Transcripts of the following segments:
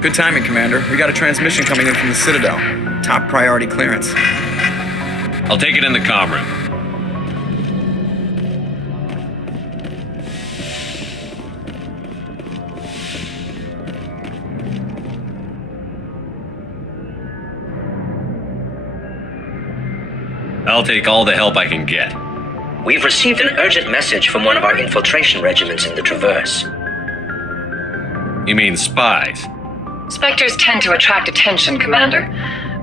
Good timing, Commander. We got a transmission coming in from the Citadel. Top priority clearance. I'll take it in the comm room. I'll take all the help I can get. We've received an urgent message from one of our infiltration regiments in the Traverse. You mean spies? Spectres tend to attract attention, Commander,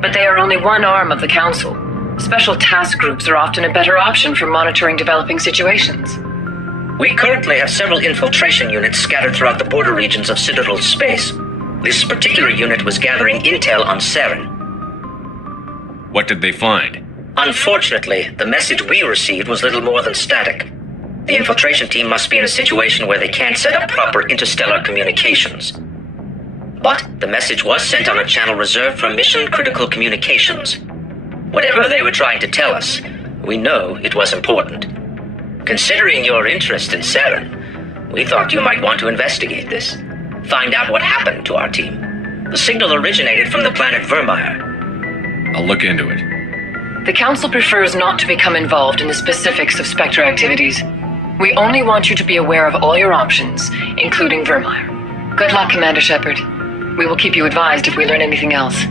but they are only one arm of the Council. Special task groups are often a better option for monitoring developing situations. We currently have several infiltration units scattered throughout the border regions of Citadel space. This particular unit was gathering intel on Saren. What did they find? Unfortunately, the message we received was little more than static. The infiltration team must be in a situation where they can't set up proper interstellar communications. But the message was sent on a channel reserved for mission-critical communications. Whatever they were trying to tell us, we know it was important. Considering your interest in Saren, we thought you might want to investigate this. Find out what happened to our team. The signal originated from the planet Vermeer. I'll look into it. The Council prefers not to become involved in the specifics of Spectre activities. We only want you to be aware of all your options, including Vermeer. Good luck, Commander Shepard. We will keep you advised if we learn anything else.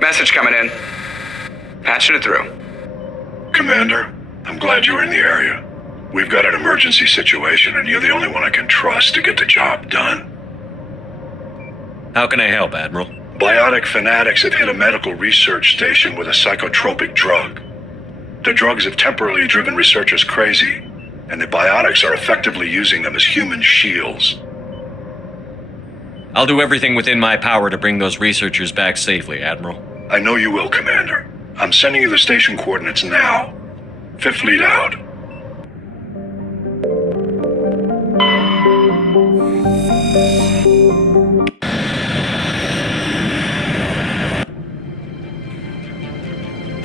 Message coming in. Patching it through. Commander, I'm glad you're in the area. We've got an emergency situation, and you're the only one I can trust to get the job done. How can I help, Admiral? Biotic fanatics have hit a medical research station with a psychotropic drug. The drugs have temporarily driven researchers crazy, and the biotics are effectively using them as human shields. I'll do everything within my power to bring those researchers back safely, Admiral. I know you will, Commander. I'm sending you the station coordinates now. Fifth Fleet out.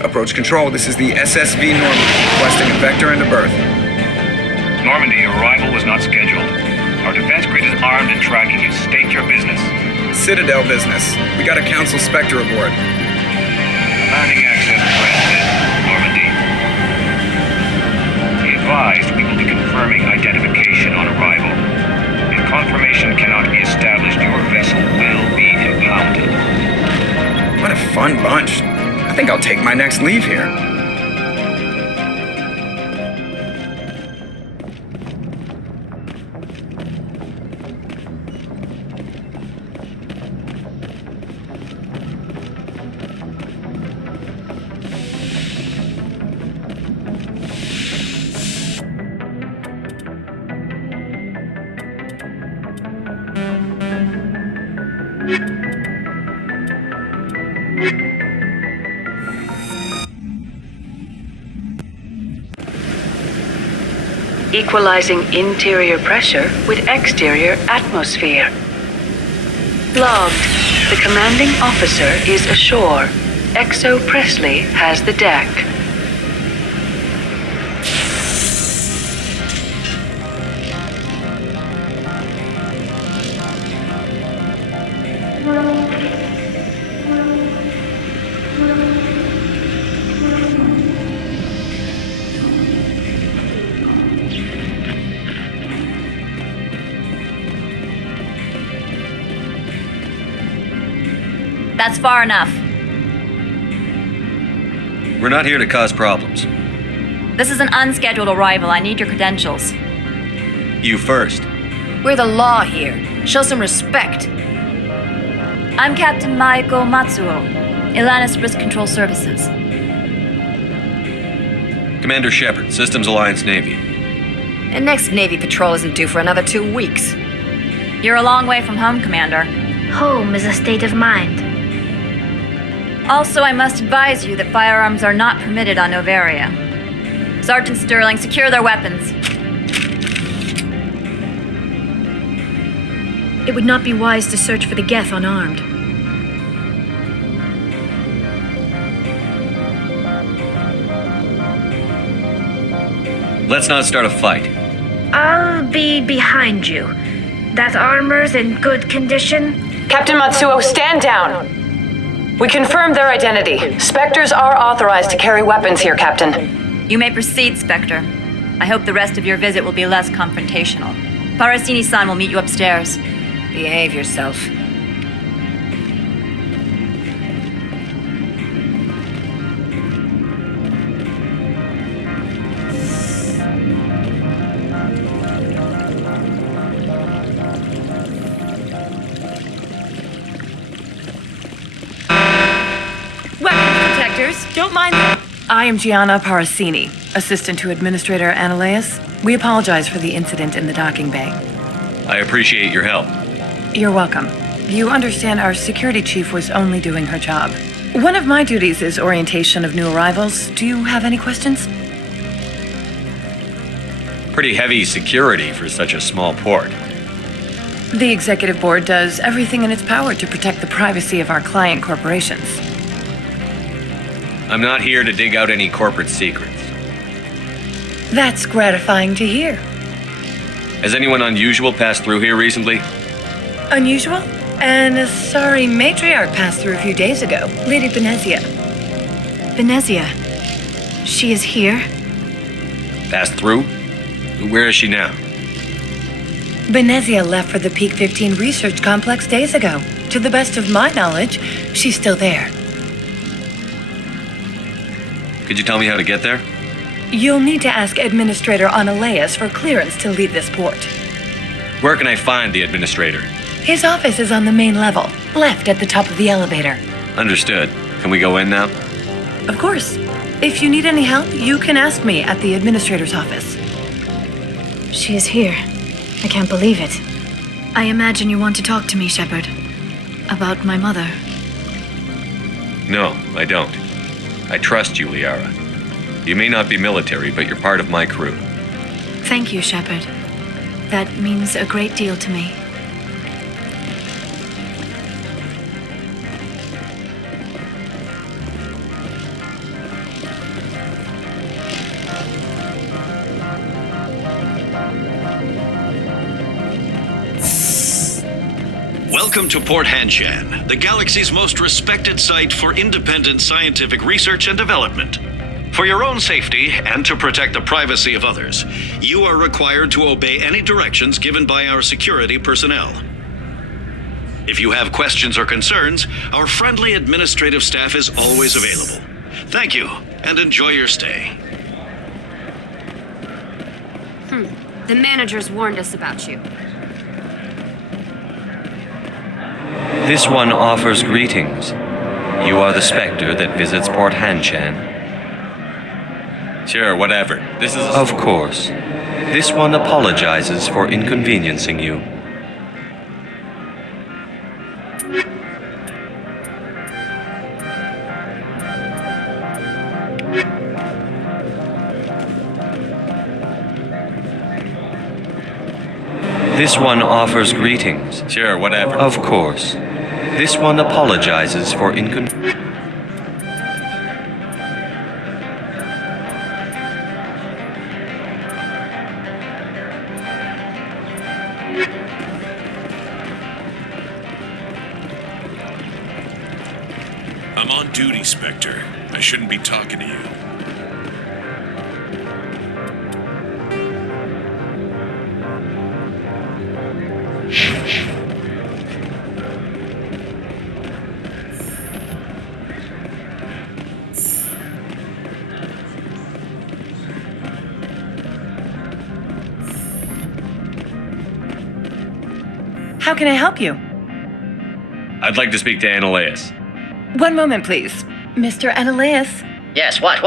Approach control, this is the SSV Normandy, requesting a vector into berth. Normandy, your arrival was not scheduled. Our defense grid is armed and tracking you. State your business. Citadel business. We got a Council Spectre aboard. Landing access granted, Normandy. Be advised, we will be confirming identification on arrival. If confirmation cannot be established, your vessel will be impounded. What a fun bunch. I think I'll take my next leave here. Equalizing interior pressure with exterior atmosphere. Logged. The commanding officer is ashore. Exo Presley has the deck. That's far enough. We're not here to cause problems. This is an unscheduled arrival. I need your credentials. You first. We're the law here. Show some respect. I'm Captain Maiko Matsuo, Ilanis Risk Control Services. Commander Shepard, Systems Alliance Navy. And next Navy patrol isn't due for another 2 weeks. You're a long way from home, Commander. Home is a state of mind. Also, I must advise you that firearms are not permitted on Novaria. Sergeant Sterling, secure their weapons. It would not be wise to search for the Geth unarmed. Let's not start a fight. I'll be behind you. That armor's in good condition. Captain Matsuo, stand down! We confirmed their identity. Spectres are authorized to carry weapons here, Captain. You may proceed, Spectre. I hope the rest of your visit will be less confrontational. Parasini-san will meet you upstairs. Behave yourself. Don't mind them. I am Gianna Parasini, assistant to Administrator Ananias. We apologize for the incident in the docking bay. I appreciate your help. You're welcome. You understand our security chief was only doing her job. One of my duties is orientation of new arrivals. Do you have any questions? Pretty heavy security for such a small port. The executive board does everything in its power to protect the privacy of our client corporations. I'm not here to dig out any corporate secrets. That's gratifying to hear. Has anyone unusual passed through here recently? Unusual? And a sorry matriarch passed through a few days ago, Lady Benezia. Benezia. She is here? Passed through? Where is she now? Benezia left for the Peak 15 research complex days ago. To the best of my knowledge, she's still there. Could you tell me how to get there? You'll need to ask Administrator Ananias for clearance to leave this port. Where can I find the administrator? His office is on the main level, left at the top of the elevator. Understood. Can we go in now? Of course. If you need any help, you can ask me at the administrator's office. She is here. I can't believe it. I imagine you want to talk to me, Shepard. About my mother. No, I don't. I trust you, Liara. You may not be military, but you're part of my crew. Thank you, Shepard. That means a great deal to me. Welcome to Port Hanshan, the galaxy's most respected site for independent scientific research and development. For your own safety and to protect the privacy of others, you are required to obey any directions given by our security personnel. If you have questions or concerns, our friendly administrative staff is always available. Thank you, and enjoy your stay. The managers warned us about you. This one offers greetings. You are the Spectre that visits Port Hanshan. Sure, whatever. This is... Of course. This one apologizes for inconveniencing you. This one offers greetings. Sure, whatever. Of course. This one apologizes for I'm on duty, Spectre. I shouldn't be talking to you. How can I help you? I'd like to speak to Annaleus. One moment, please. Mr. Annaleus? Yes, what?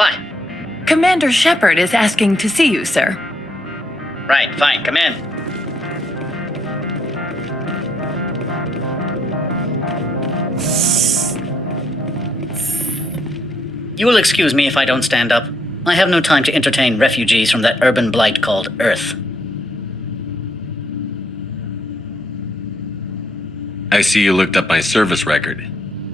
Commander Shepard is asking to see you, sir. Right, fine, come in. You will excuse me if I don't stand up. I have no time to entertain refugees from that urban blight called Earth. I see you looked up my service record.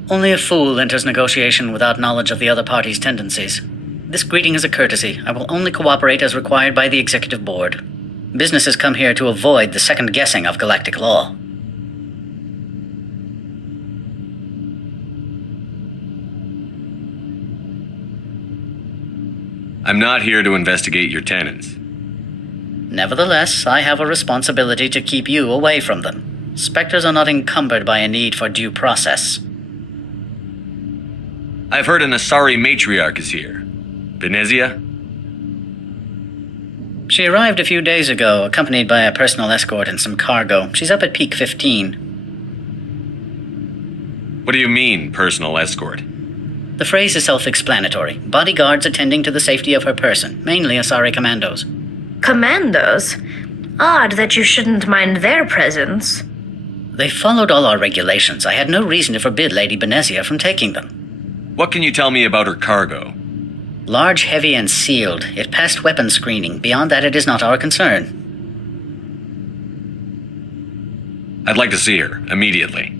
Only a fool enters negotiation without knowledge of the other party's tendencies. This greeting is a courtesy. I will only cooperate as required by the Executive Board. Businesses come here to avoid the second guessing of galactic law. I'm not here to investigate your tenants. Nevertheless, I have a responsibility to keep you away from them. Spectres are not encumbered by a need for due process. I've heard an Asari matriarch is here. Venezia? She arrived a few days ago, accompanied by a personal escort and some cargo. She's up at Peak 15. What do you mean, personal escort? The phrase is self-explanatory. Bodyguards attending to the safety of her person, mainly Asari commandos. Commandos? Odd that you shouldn't mind their presence. They followed all our regulations. I had no reason to forbid Lady Venezia from taking them. What can you tell me about her cargo? Large, heavy, and sealed. It passed weapons screening. Beyond that, it is not our concern. I'd like to see her, immediately.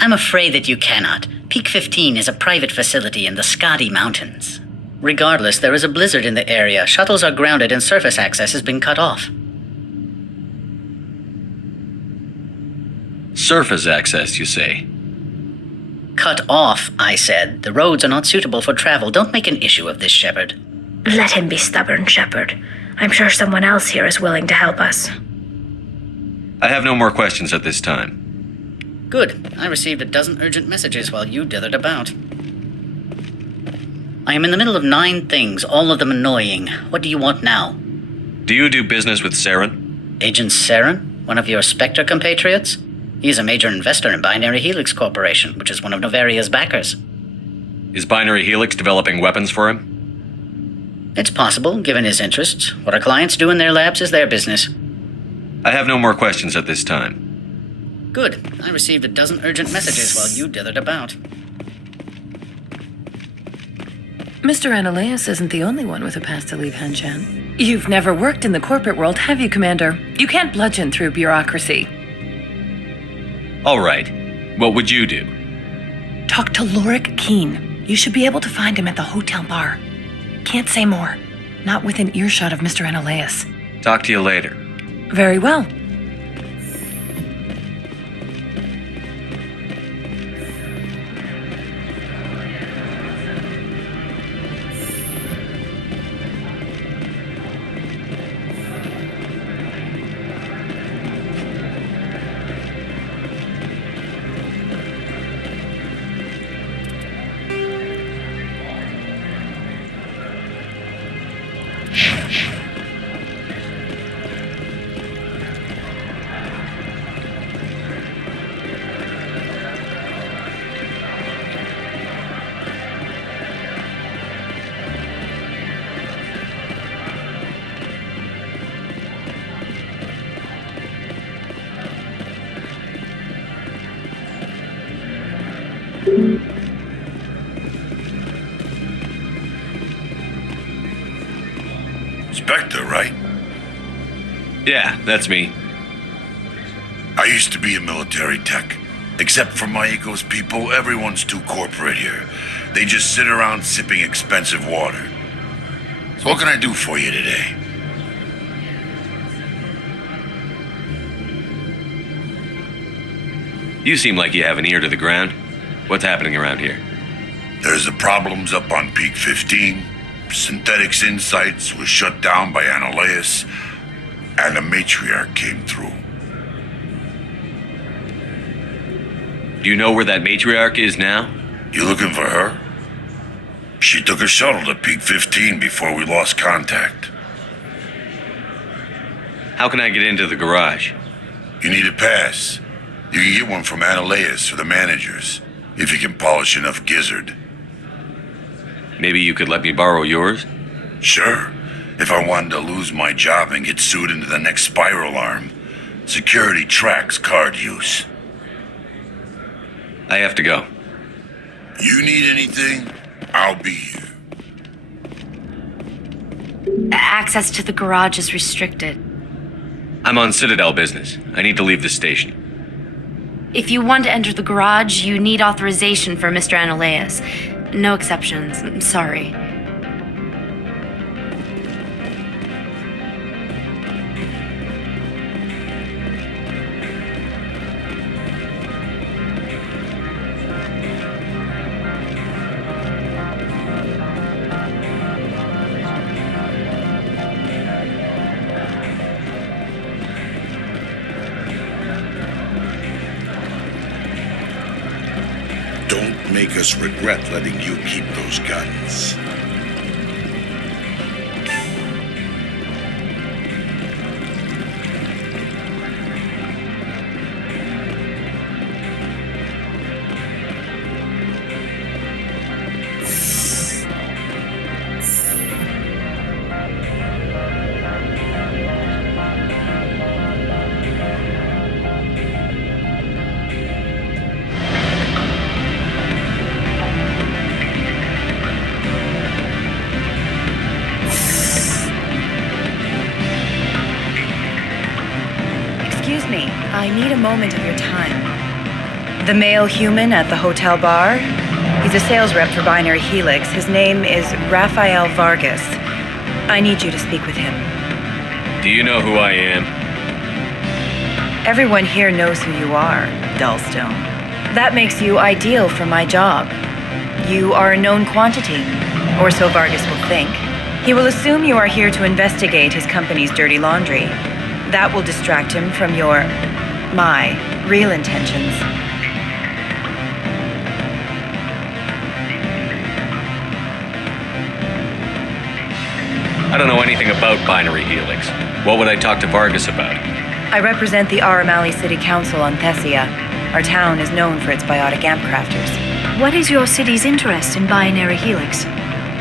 I'm afraid that you cannot. Peak 15 is a private facility in the Scotty Mountains. Regardless, there is a blizzard in the area. Shuttles are grounded and surface access has been cut off. Surface access, you say? Cut off, I said. The roads are not suitable for travel. Don't make an issue of this, Shepard. Let him be stubborn, Shepard. I'm sure someone else here is willing to help us. I have no more questions at this time. Good. I received a dozen urgent messages while you dithered about. I am in the middle of 9 things, all of them annoying. What do you want now? Do you do business with Saren? Agent Saren? One of your Spectre compatriots? He is a major investor in Binary Helix Corporation, which is one of Novaria's backers. Is Binary Helix developing weapons for him? It's possible, given his interests. What our clients do in their labs is their business. I have no more questions at this time. Good. I received a dozen urgent messages while you dithered about. Mr. Annaleus isn't the only one with a pass to leave Hanshan. You've never worked in the corporate world, have you, Commander? You can't bludgeon through bureaucracy. All right. What would you do? Talk to Lorik Keen. You should be able to find him at the hotel bar. Can't say more. Not within earshot of Mr. Annaleus. Talk to you later. Very well. Spectre, right? Yeah, that's me. I used to be a military tech. Except for Maiko's people, everyone's too corporate here. They just sit around sipping expensive water. So what can I do for you today? You seem like you have an ear to the ground. What's happening around here? There's the problems up on Peak 15. Synthetics Insights was shut down by Annaleus, and the matriarch came through. Do you know where that matriarch is now? You looking for her? She took a shuttle to Peak 15 before we lost contact. How can I get into the garage? You need a pass. You can get one from Annaleus or the managers, if you can polish enough gizzard. Maybe you could let me borrow yours? Sure. If I wanted to lose my job and get sued into the next spiral arm, security tracks card use. I have to go. You need anything, I'll be here. Access to the garage is restricted. I'm on Citadel business. I need to leave the station. If you want to enter the garage, you need authorization for Mr. Annaleus. No exceptions. I'm sorry. Don't make us regret letting you keep those guns. I need a moment of your time. The male human at the hotel bar? He's a sales rep for Binary Helix. His name is Rafael Vargas. I need you to speak with him. Do you know who I am? Everyone here knows who you are, Dullstone. That makes you ideal for my job. You are a known quantity, or so Vargas will think. He will assume you are here to investigate his company's dirty laundry. That will distract him from my real intentions. I don't know anything about Binary Helix. What would I talk to Vargas about? I represent the Aramali City Council on Thessia. Our town is known for its biotic amp crafters. What is your city's interest in Binary Helix?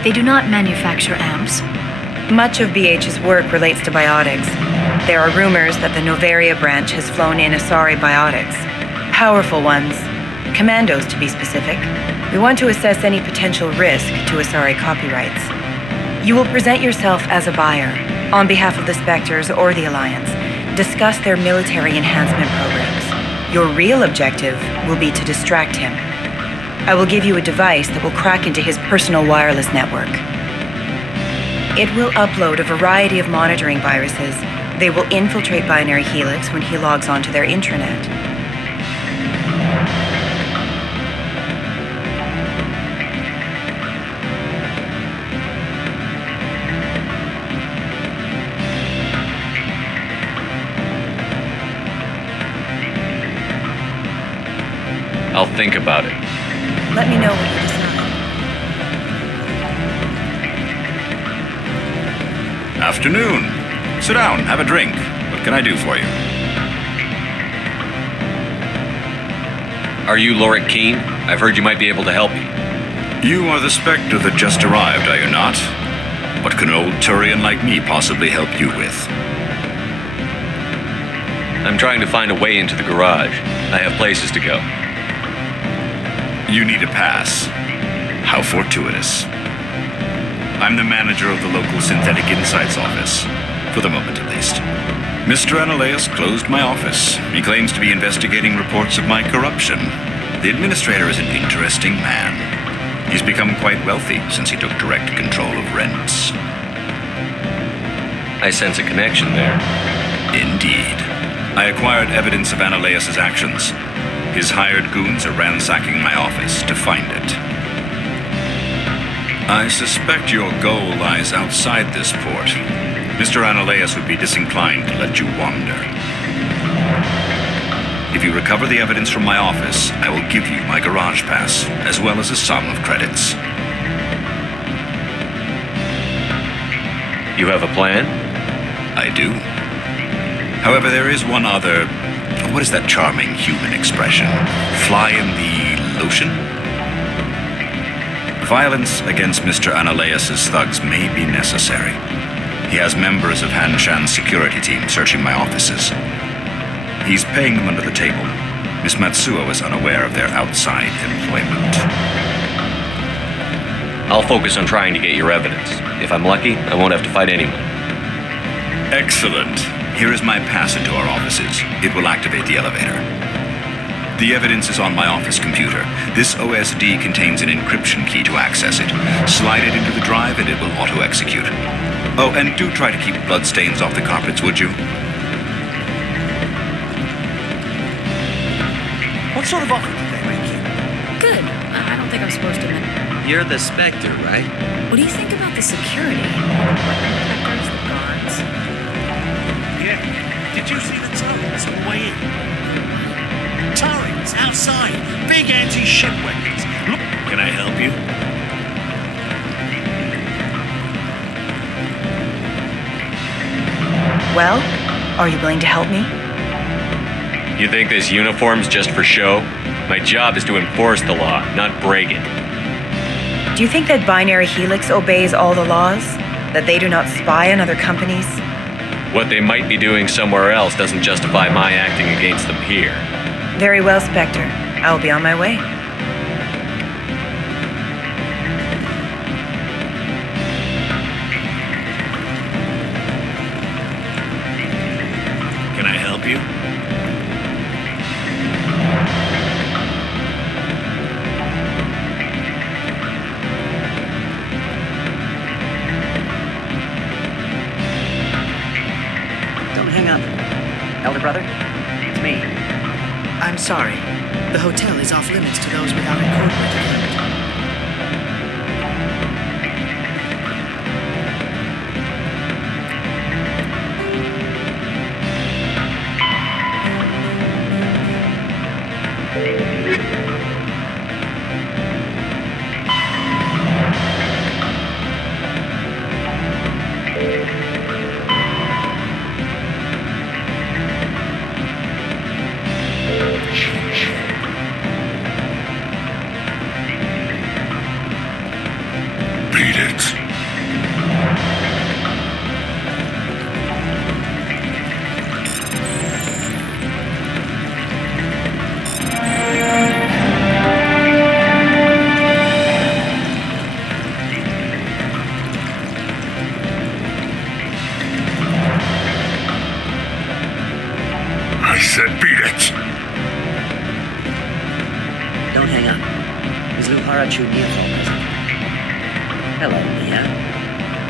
They do not manufacture amps. Much of BH's work relates to biotics. There are rumors that the Novaria branch has flown in Asari biotics. Powerful ones. Commandos, to be specific. We want to assess any potential risk to Asari copyrights. You will present yourself as a buyer, on behalf of the Spectres or the Alliance. Discuss their military enhancement programs. Your real objective will be to distract him. I will give you a device that will crack into his personal wireless network. It will upload a variety of monitoring viruses. They will infiltrate Binary Helix when he logs onto their intranet. I'll think about it. Let me know what you decide. Afternoon. Sit down, have a drink. What can I do for you? Are you Lorik Keen? I've heard you might be able to help me. You are the Spectre that just arrived, are you not? What can an old Turian like me possibly help you with? I'm trying to find a way into the garage. I have places to go. You need a pass. How fortuitous. I'm the manager of the local Synthetic Insights office. For the moment, at least. Mr. Analeas closed my office. He claims to be investigating reports of my corruption. The administrator is an interesting man. He's become quite wealthy since he took direct control of rents. I sense a connection there. Indeed. I acquired evidence of Analeas' actions. His hired goons are ransacking my office to find it. I suspect your goal lies outside this port. Mr. Analeas would be disinclined to let you wander. If you recover the evidence from my office, I will give you my garage pass, as well as a sum of credits. You have a plan? I do. However, there is one other... What is that charming human expression? Fly in the lotion? Violence against Mr. Analeas' thugs may be necessary. He has members of Han Shan's security team searching my offices. He's paying them under the table. Miss Matsuo is unaware of their outside employment. I'll focus on trying to get your evidence. If I'm lucky, I won't have to fight anyone. Excellent. Here is my pass into our offices. It will activate the elevator. The evidence is on my office computer. This OSD contains an encryption key to access it. Slide it into the drive and it will auto-execute. Oh, and do try to keep bloodstains off the carpets, would you? What sort of offer did they make you? Good. I don't think I'm supposed to admit. You're the Spectre, right? What do you think about the security? The weapon detectors, the guards? Yeah. Did you see the turrets on the way in? Turrets outside. Big anti-ship weapons. Look. Can I help you? Well, are you willing to help me? You think this uniform's just for show? My job is to enforce the law, not break it. Do you think that Binary Helix obeys all the laws? That they do not spy on other companies? What they might be doing somewhere else doesn't justify my acting against them here. Very well, Spectre. I will be on my way. Can I help you? Don't hang up. Elder brother, it's me. I'm sorry. The hotel is off limits to those without a corporate account. Beat it. I said beat it. Don't hang up. Is Liara present? Hello, Mia.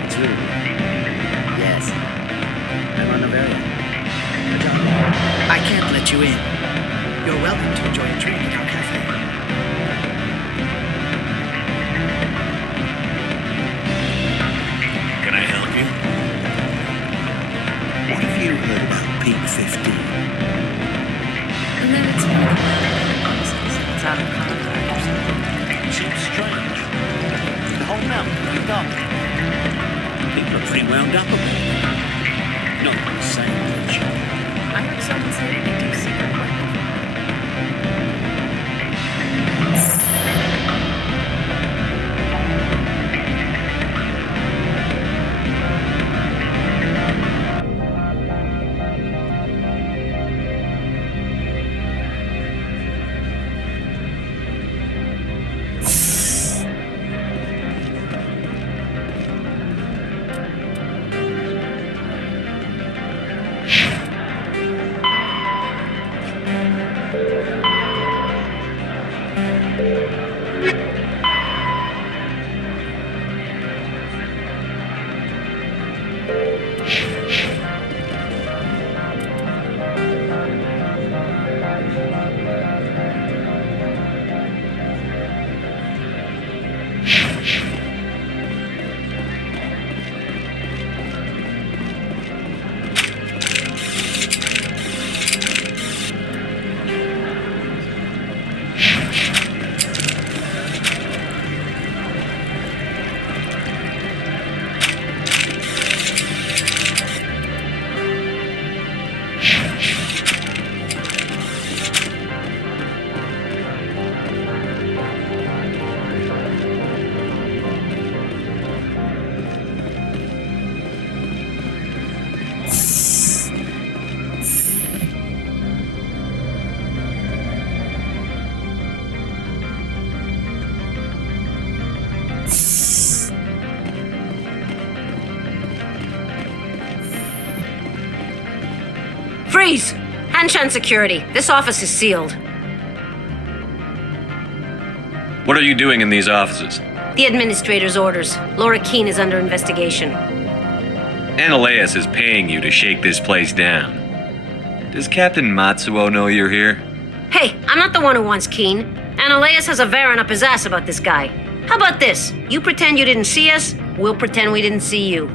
It's you. Yes. I'm on Novaria. Good job. I can't let you in. You're welcome to enjoy a drink at our cafe. Can I help you? What have you heard about Peak 15? And then it's one of the places that's out of contract or something. Seems strange. The whole mountain moved up. People are pretty wound up about it. Not the same much. I heard someone say that they do secret weapons. Freeze! Hanshan security. This office is sealed. What are you doing in these offices? The administrator's orders. Laura Keene is under investigation. Ananias is paying you to shake this place down. Does Captain Matsuo know you're here? Hey, I'm not the one who wants Keene. Ananias has a Varen up his ass about this guy. How about this? You pretend you didn't see us, we'll pretend we didn't see you.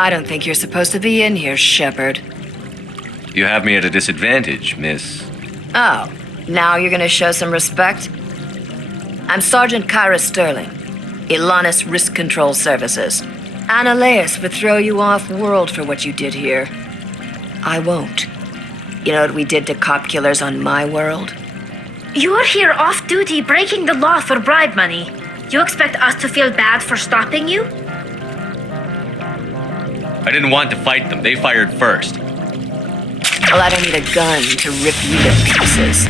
I don't think you're supposed to be in here, Shepard. You have me at a disadvantage, miss. Oh, now you're gonna show some respect? I'm Sergeant Kyra Sterling, Ilanis Risk Control Services. Ananias would throw you off-world for what you did here. I won't. You know what we did to cop killers on my world? You're here off-duty breaking the law for bribe money. You expect us to feel bad for stopping you? I didn't want to fight them. They fired first. Well, I don't need a gun to rip you to pieces.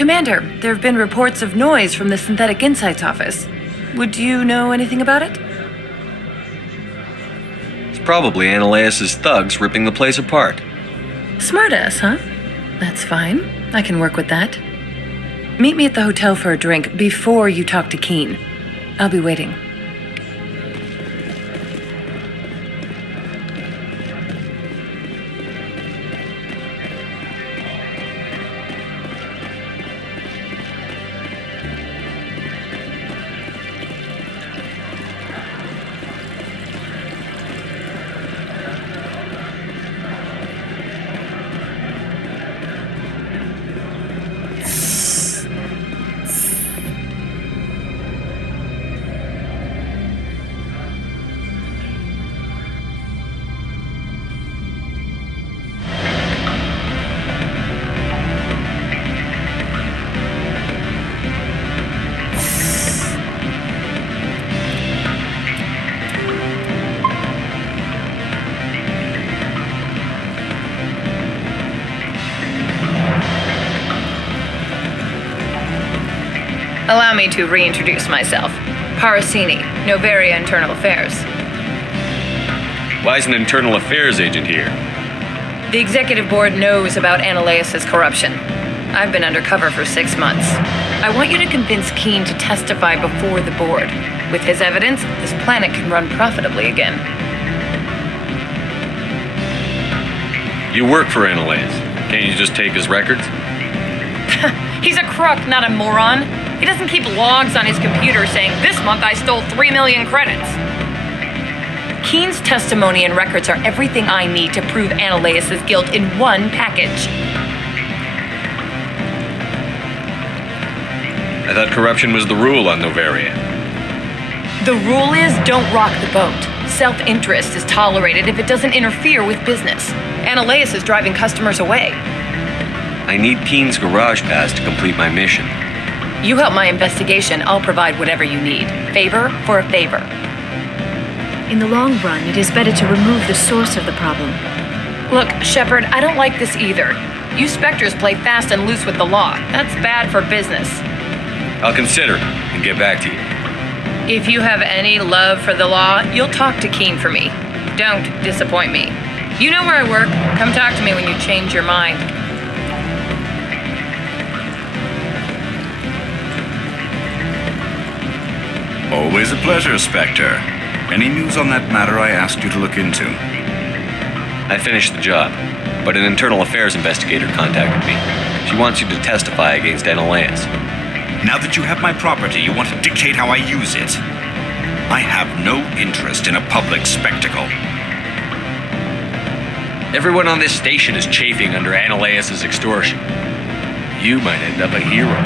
Commander, there have been reports of noise from the Synthetic Insights office. Would you know anything about it? It's probably Ananias' thugs ripping the place apart. Smartass, huh? That's fine. I can work with that. Meet me at the hotel for a drink before you talk to Keen. I'll be waiting. Allow me to reintroduce myself. Parasini, Novaria Internal Affairs. Why is an internal affairs agent here? The executive board knows about Ananias' corruption. I've been undercover for 6 months. I want you to convince Keen to testify before the board. With his evidence, this planet can run profitably again. You work for Ananias. Can't you just take his records? He's a crook, not a moron. He doesn't keep logs on his computer saying, "This month I stole 3 million credits." Keen's testimony and records are everything I need to prove Ananias' guilt in one package. I thought corruption was the rule on Novaria. The rule is don't rock the boat. Self-interest is tolerated if it doesn't interfere with business. Ananias is driving customers away. I need Keen's garage pass to complete my mission. You help my investigation, I'll provide whatever you need. Favor for a favor. In the long run, it is better to remove the source of the problem. Look, Shepard, I don't like this either. You Spectres play fast and loose with the law. That's bad for business. I'll consider it and get back to you. If you have any love for the law, you'll talk to Keen for me. Don't disappoint me. You know where I work. Come talk to me when you change your mind. Always a pleasure, Spectre. Any news on that matter I asked you to look into? I finished the job, but an internal affairs investigator contacted me. She wants you to testify against Ananias. Now that you have my property, you want to dictate how I use it. I have no interest in a public spectacle. Everyone on this station is chafing under Ananias' extortion. You might end up a hero.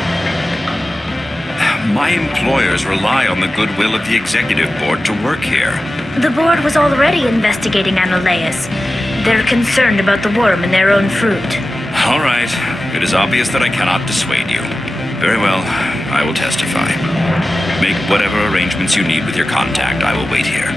My employers rely on the goodwill of the executive board to work here. The board was already investigating Ananias. They're concerned about the worm in their own fruit. All right. It is obvious that I cannot dissuade you. Very well. I will testify. Make whatever arrangements you need with your contact. I will wait here.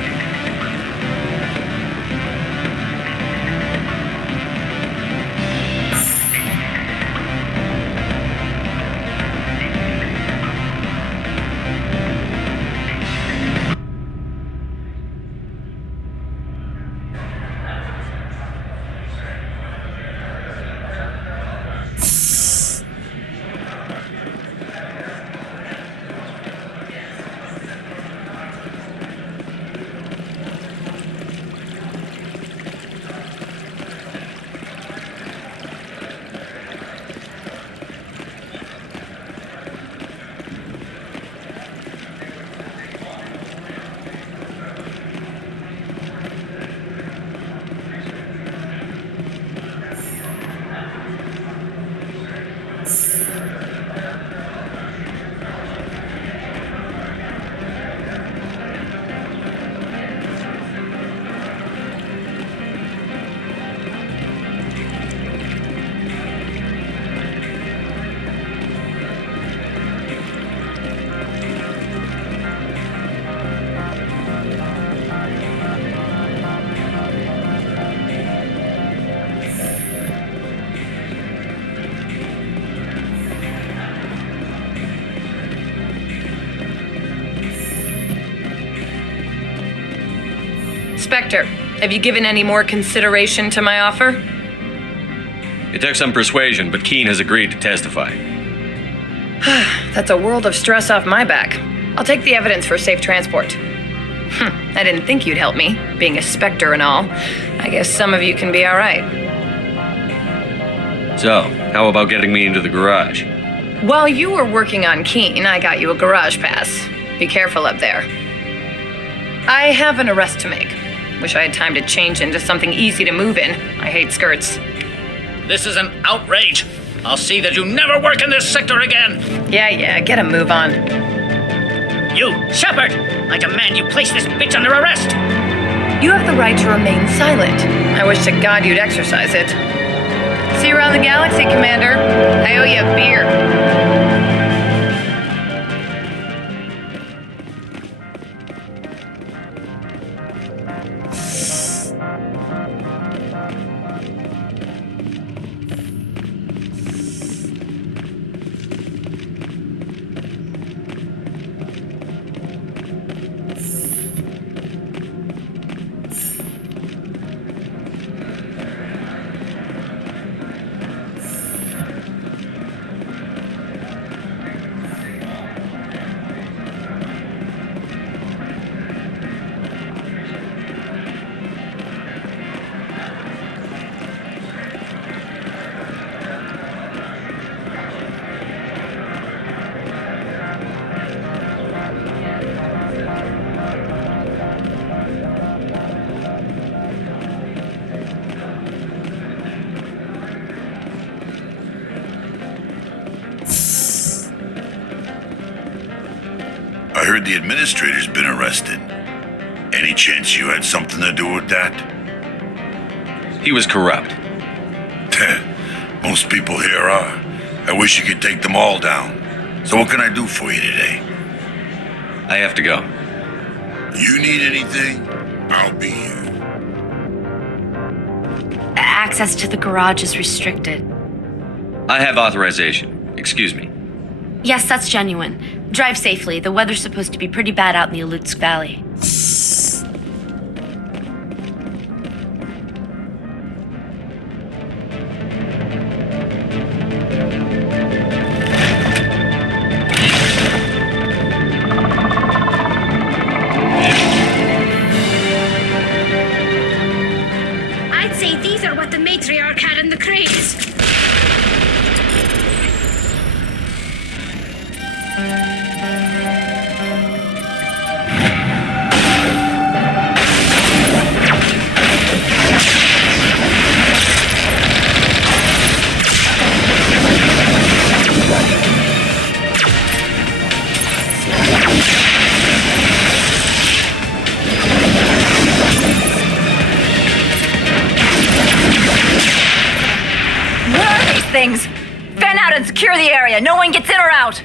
Spectre, have you given any more consideration to my offer? It took some persuasion, but Keene has agreed to testify. That's a world of stress off my back. I'll take the evidence for safe transport. I didn't think you'd help me, being a Spectre and all. I guess some of you can be alright. So, how about getting me into the garage? While you were working on Keene, I got you a garage pass. Be careful up there. I have an arrest to make. Wish I had time to change into something easy to move in. I hate skirts. This is an outrage. I'll see that you never work in this sector again. Yeah, get a move on. You, Shepard! I demand you place this bitch under arrest! You have the right to remain silent. I wish to God you'd exercise it. See you around the galaxy, Commander. I owe you a beer. I heard the administrator's been arrested. Any chance you had something to do with that? He was corrupt. Most people here are. I wish you could take them all down. So what can I do for you today? I have to go. You need anything? I'll be here. Access to the garage is restricted. I have authorization. Excuse me. Yes, that's genuine. Drive safely. The weather's supposed to be pretty bad out in the Alutsk Valley. I'd say these are what the matriarch had in the crates. Things! Fan out and secure the area! No one gets in or out!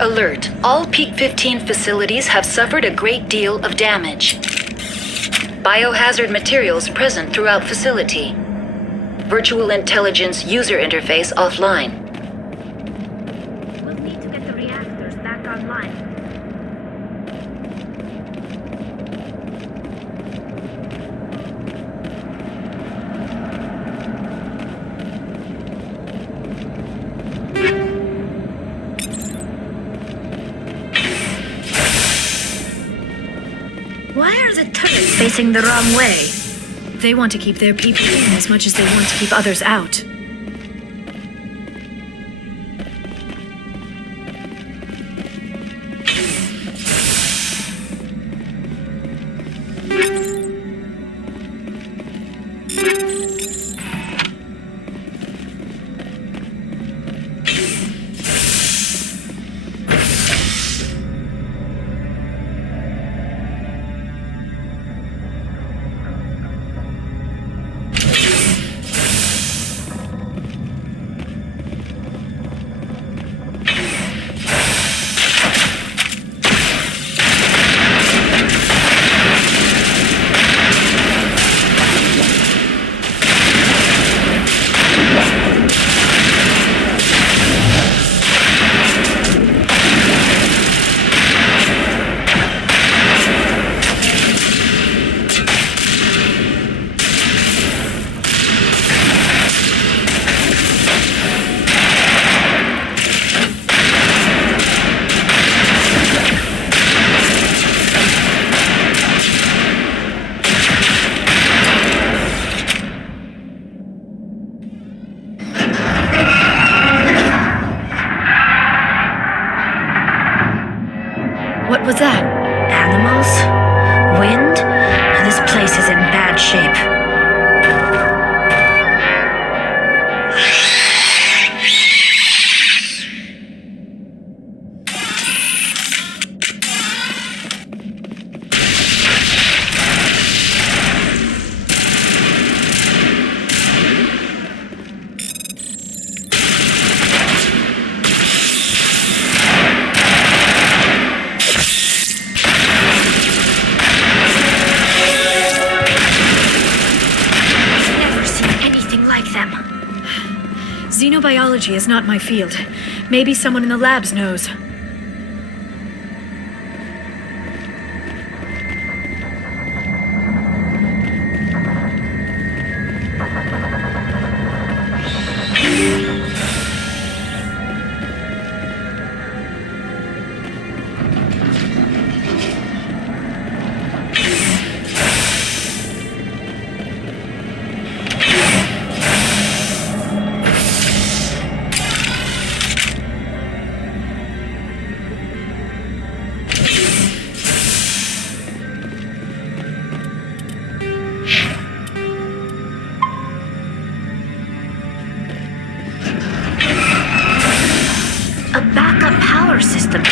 alert. All Peak 15 facilities have suffered a great deal of damage. Biohazard materials present throughout facility. Virtual intelligence user interface offline. We'll need to get the reactors back online. Why are the turrets facing the wrong way? They want to keep their people in as much as they want to keep others out. What was that? Animals? Wind? This place is in bad shape. Xenobiology is not my field. Maybe someone in the labs knows. A backup power system.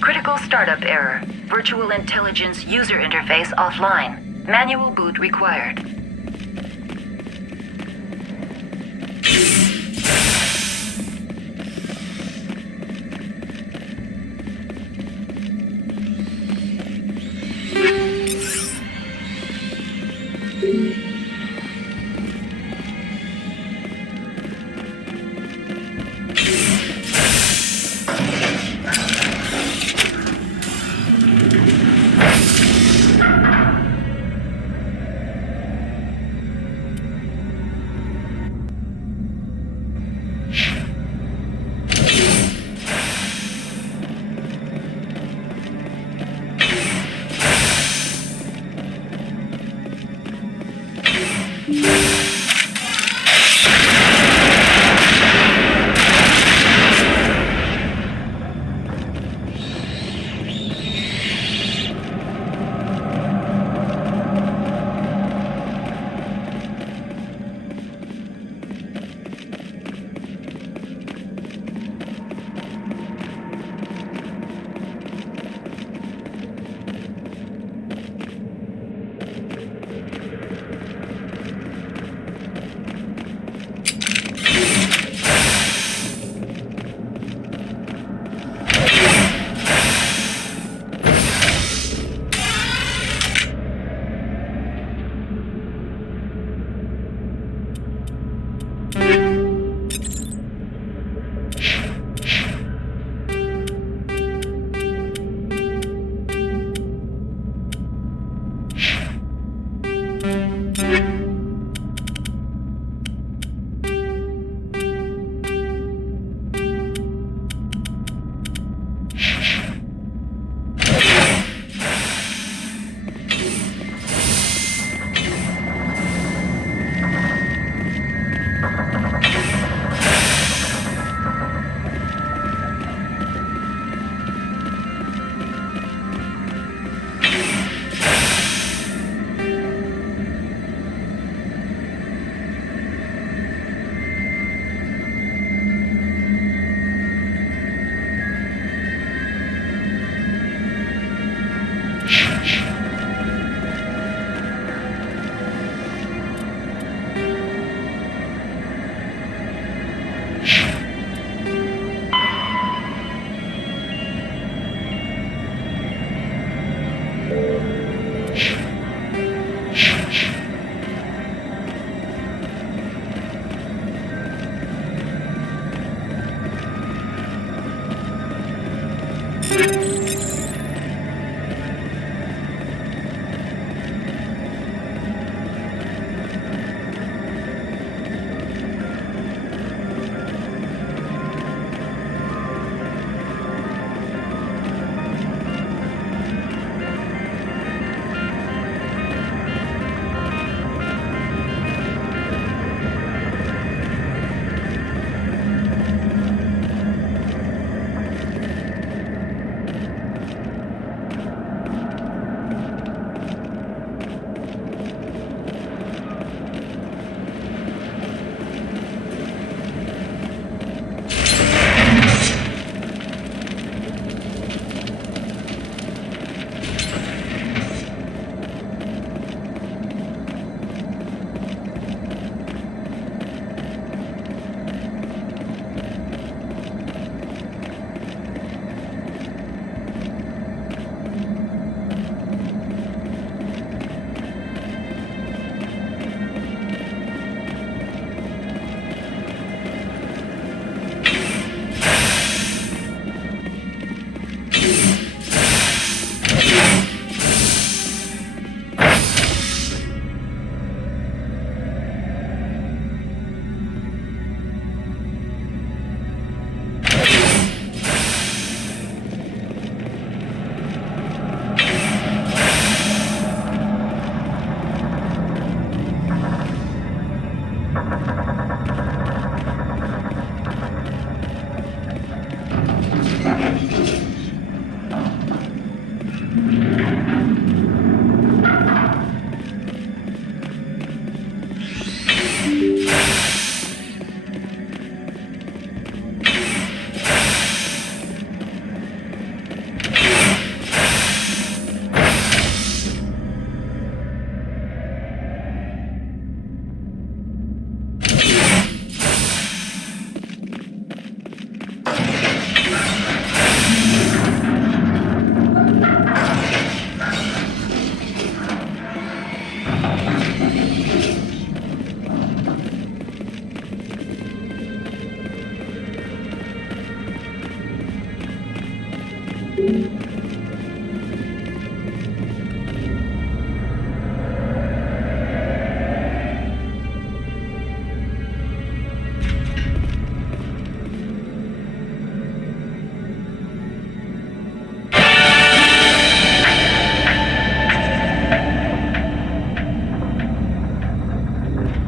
Critical startup error. Virtual intelligence user interface offline. Manual boot required.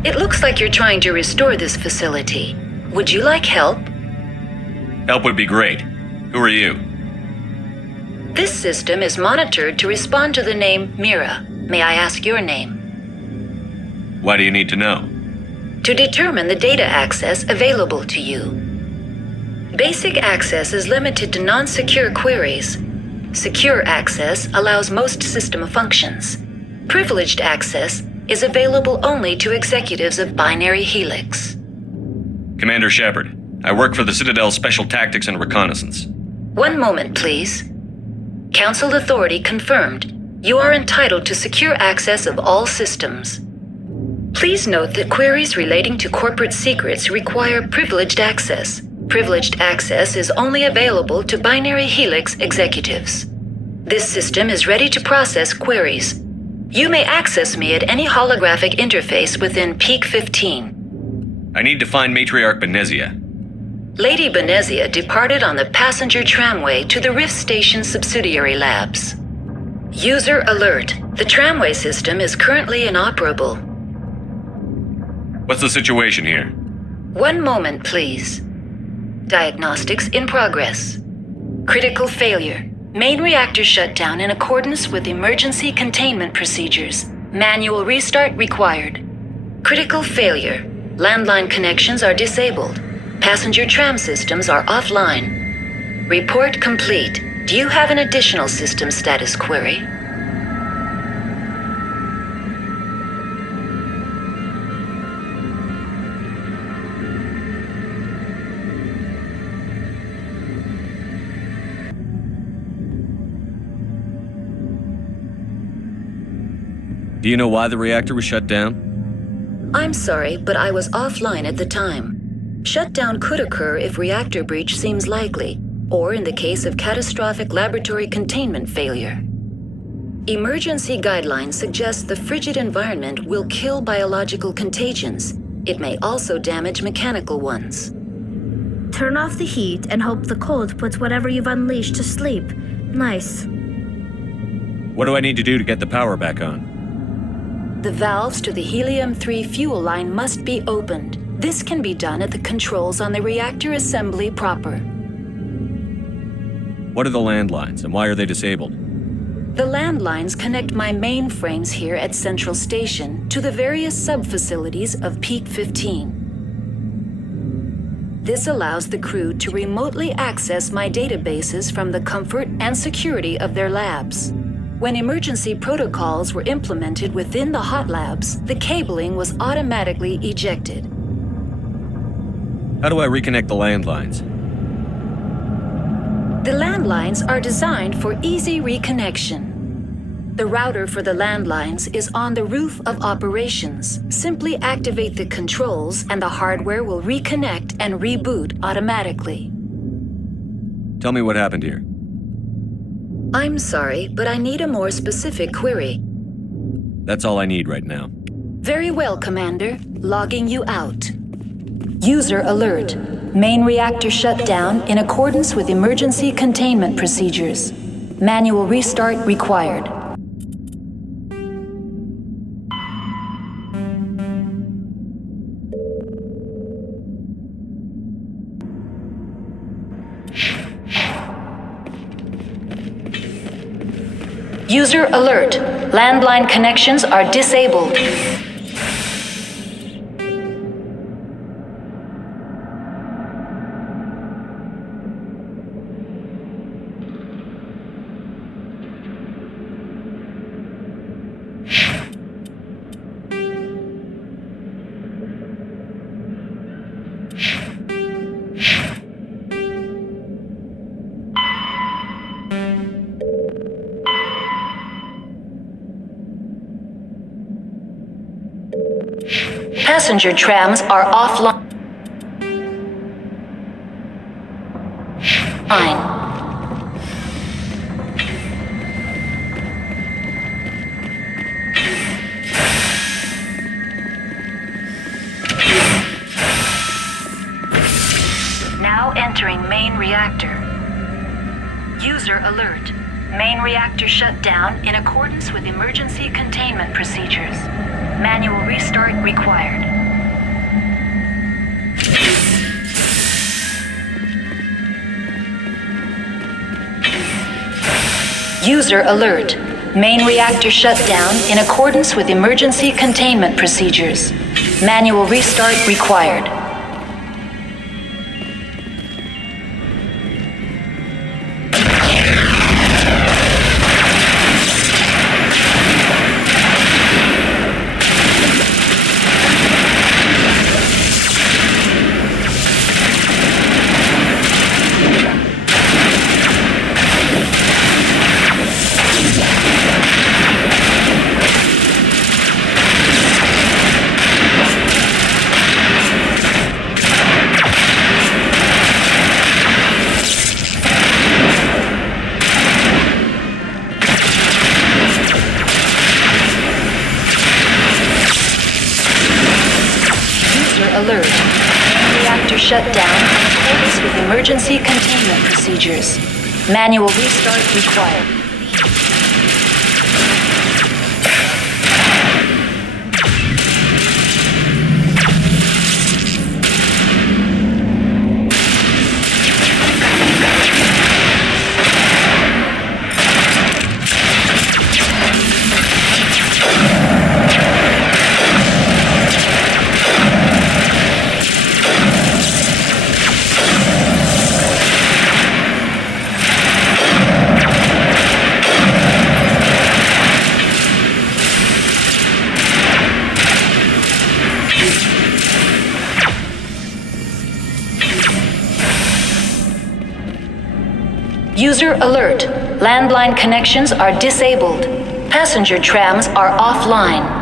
It looks like you're trying to restore this facility. Would you like help? Help would be great. Who are you? This system is monitored to respond to the name Mira. May I ask your name? Why do you need to know? To determine the data access available to you. Basic access is limited to non-secure queries. Secure access allows most system functions. Privileged access is available only to executives of Binary Helix. Commander Shepard, I work for the Citadel's Special Tactics and Reconnaissance. One moment, please. Council authority confirmed. You are entitled to secure access of all systems. Please note that queries relating to corporate secrets require privileged access. Privileged access is only available to Binary Helix executives. This system is ready to process queries. You may access me at any holographic interface within Peak 15. I need to find Matriarch Benezia. Lady Benezia departed on the passenger tramway to the Rift Station subsidiary labs. User alert. The tramway system is currently inoperable. What's the situation here? One moment, please. Diagnostics in progress. Critical failure. Main reactor shutdown in accordance with emergency containment procedures. Manual restart required. Critical failure. Landline connections are disabled. Passenger tram systems are offline. Report complete. Do you have an additional system status query? Do you know why the reactor was shut down? I'm sorry, but I was offline at the time. Shutdown could occur if reactor breach seems likely, or in the case of catastrophic laboratory containment failure. Emergency guidelines suggest the frigid environment will kill biological contagions. It may also damage mechanical ones. Turn off the heat and hope the cold puts whatever you've unleashed to sleep. Nice. What do I need to do to get the power back on? The valves to the helium-3 fuel line must be opened. This can be done at the controls on the reactor assembly proper. What are the landlines and why are they disabled? The landlines connect my mainframes here at Central Station to the various sub-facilities of Peak 15. This allows the crew to remotely access my databases from the comfort and security of their labs. When emergency protocols were implemented within the hot labs, the cabling was automatically ejected. How do I reconnect the landlines? The landlines are designed for easy reconnection. The router for the landlines is on the roof of operations. Simply activate the controls and the hardware will reconnect and reboot automatically. Tell me what happened here. I'm sorry, but I need a more specific query. That's all I need right now. Very well, Commander. Logging you out. User alert. Main reactor shut down in accordance with emergency containment procedures. Manual restart required. User alert. Landline connections are disabled. Passenger trams are offline. Now entering main reactor. User alert. Main reactor shut down in accordance with emergency containment procedures. Manual restart required. User alert. Main reactor shut down in accordance with emergency containment procedures. Manual restart required. Alert. Reactor shut down in accordance with emergency containment procedures. Manual restart required. User alert. Landline connections are disabled. Passenger trams are offline.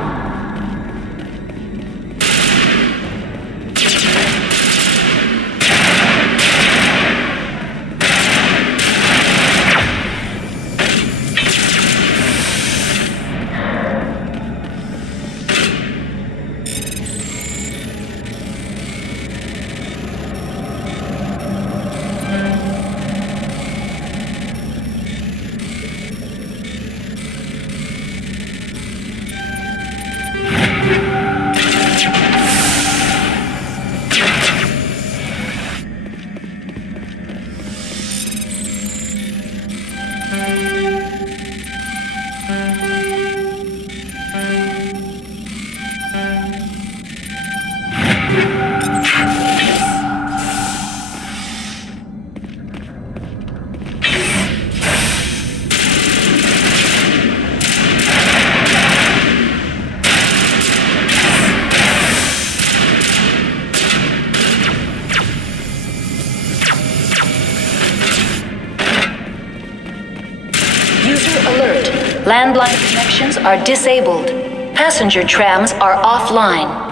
Landline connections are disabled. Passenger trams are offline.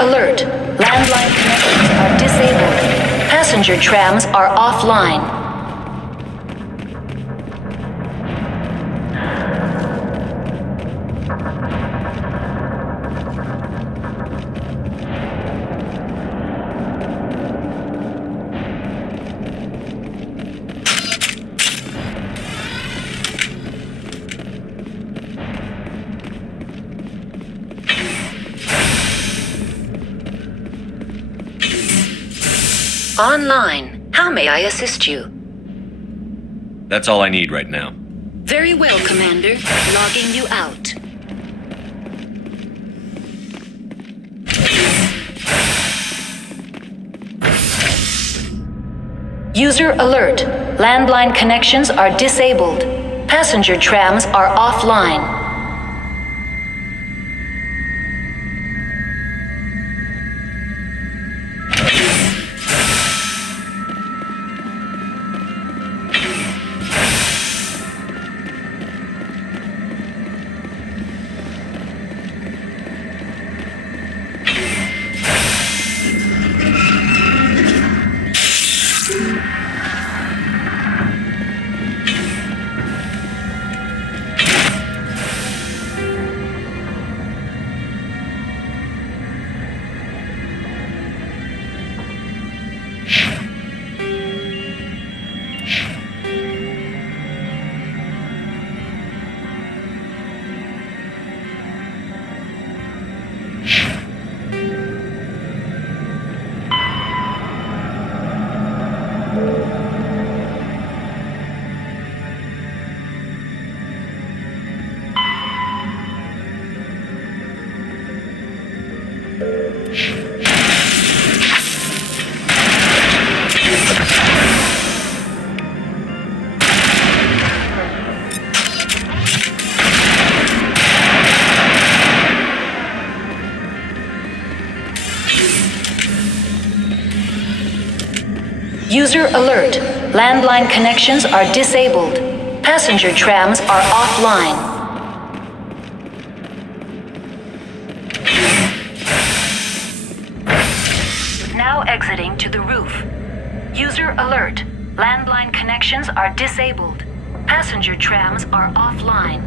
Alert. Landline connections are disabled. Passenger trams are offline. Online. How may I assist you? That's all I need right now. Very well, Commander. Logging you out. User alert. Landline connections are disabled. Passenger trams are offline. User alert. Landline connections are disabled. Passenger trams are offline. Now exiting to the roof. User alert. Landline connections are disabled. Passenger trams are offline.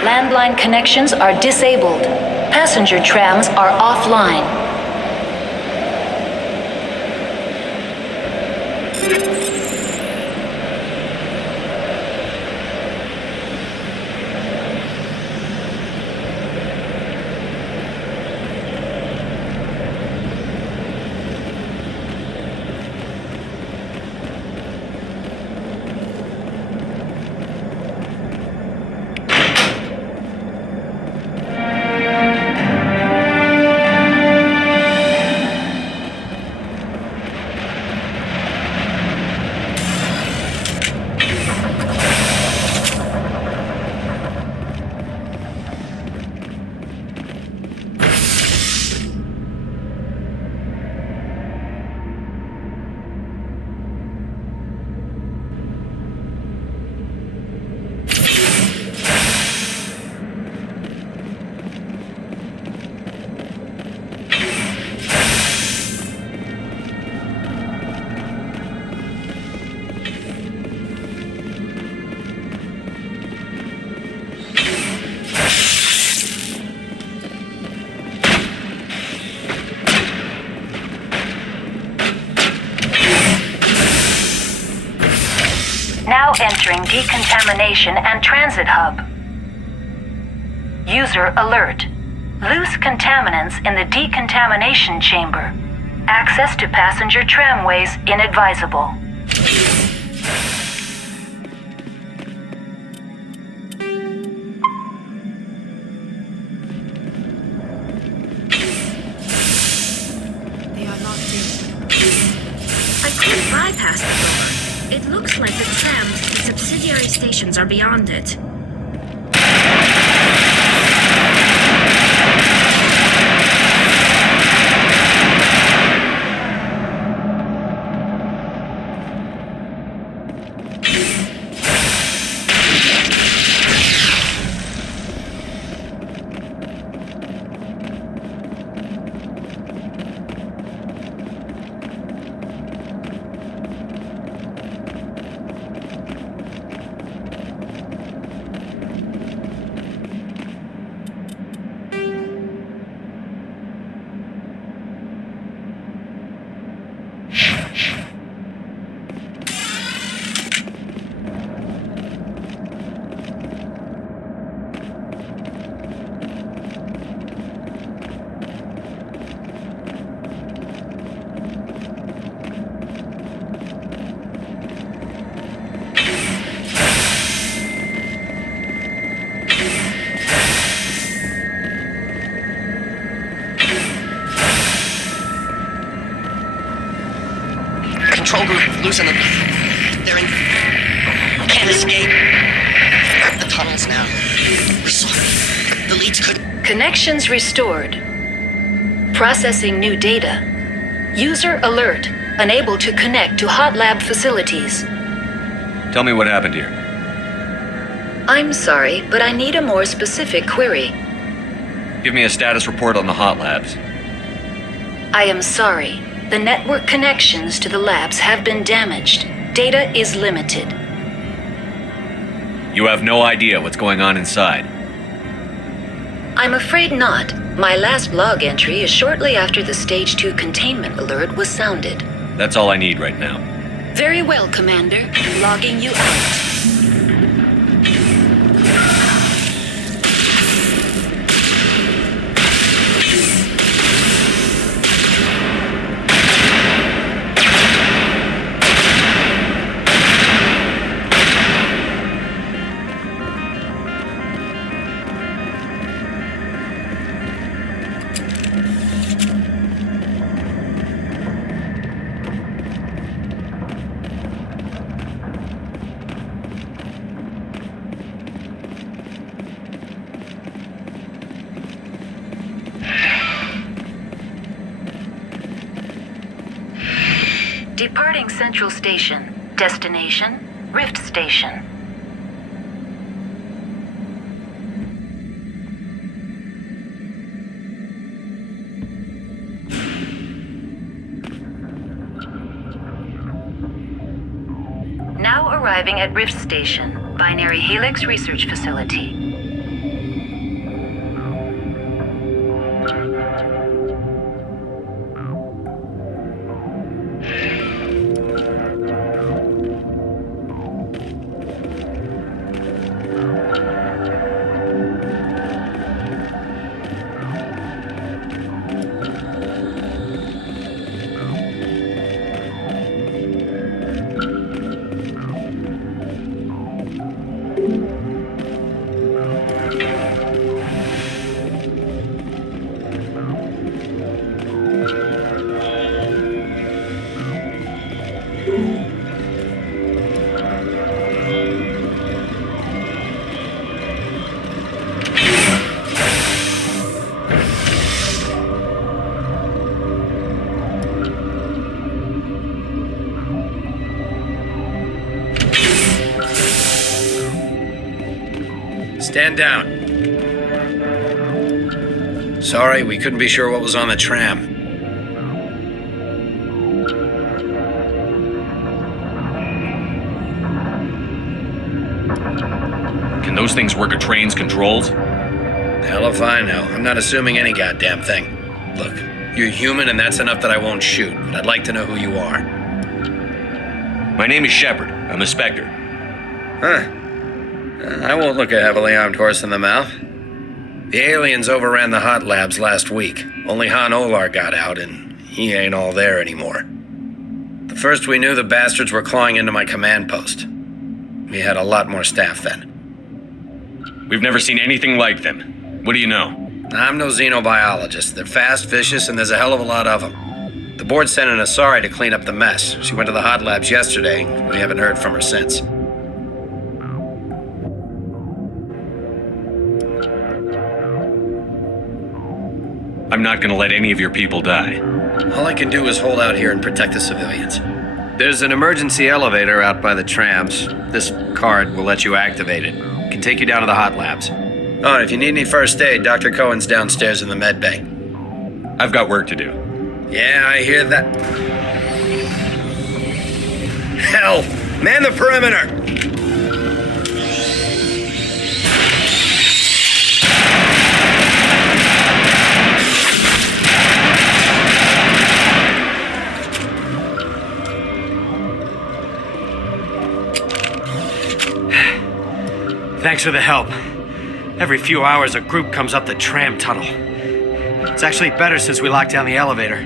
Landline connections are disabled. Passenger trams are offline. Now entering decontamination and transit hub. User alert. Loose contaminants in the decontamination chamber. Access to passenger tramways inadvisable. They are locked in. I couldn't bypass the door. It looks like the trams and subsidiary stations are beyond it. Control group, loosen them. They're in... Can't escape. The tunnels now. We're sorry. The leads could... Connections restored. Processing new data. User alert. Unable to connect to hot lab facilities. Tell me what happened here. I'm sorry, but I need a more specific query. Give me a status report on the hot labs. I am sorry. The network connections to the labs have been damaged. Data is limited. You have no idea what's going on inside. I'm afraid not. My last log entry is shortly after the Stage 2 containment alert was sounded. That's all I need right now. Very well, Commander. Logging you out. Departing Central Station. Destination, Rift Station. Now arriving at Rift Station, Binary Helix Research Facility. Stand down. Sorry, we couldn't be sure what was on the tram. Can those things work a train's controls? Hell if I know. I'm not assuming any goddamn thing. Look, you're human and that's enough that I won't shoot, but I'd like to know who you are. My name is Shepard. I'm a Spectre. Huh. I won't look a heavily armed horse in the mouth. The aliens overran the hot labs last week. Only Han Olar got out, and he ain't all there anymore. The first we knew, the bastards were clawing into my command post. We had a lot more staff then. We've never seen anything like them. What do you know? I'm no xenobiologist. They're fast, vicious, and there's a hell of a lot of them. The board sent an Asari to clean up the mess. She went to the hot labs yesterday. We haven't heard from her since. I'm not gonna let any of your people die. All I can do is hold out here and protect the civilians. There's an emergency elevator out by the trams. This card will let you activate it. It can take you down to the hot labs. Oh, and if you need any first aid, Dr. Cohen's downstairs in the med bay. I've got work to do. Yeah, I hear that. Hell! Man the perimeter! Thanks for the help. Every few hours, a group comes up the tram tunnel. It's actually better since we locked down the elevator.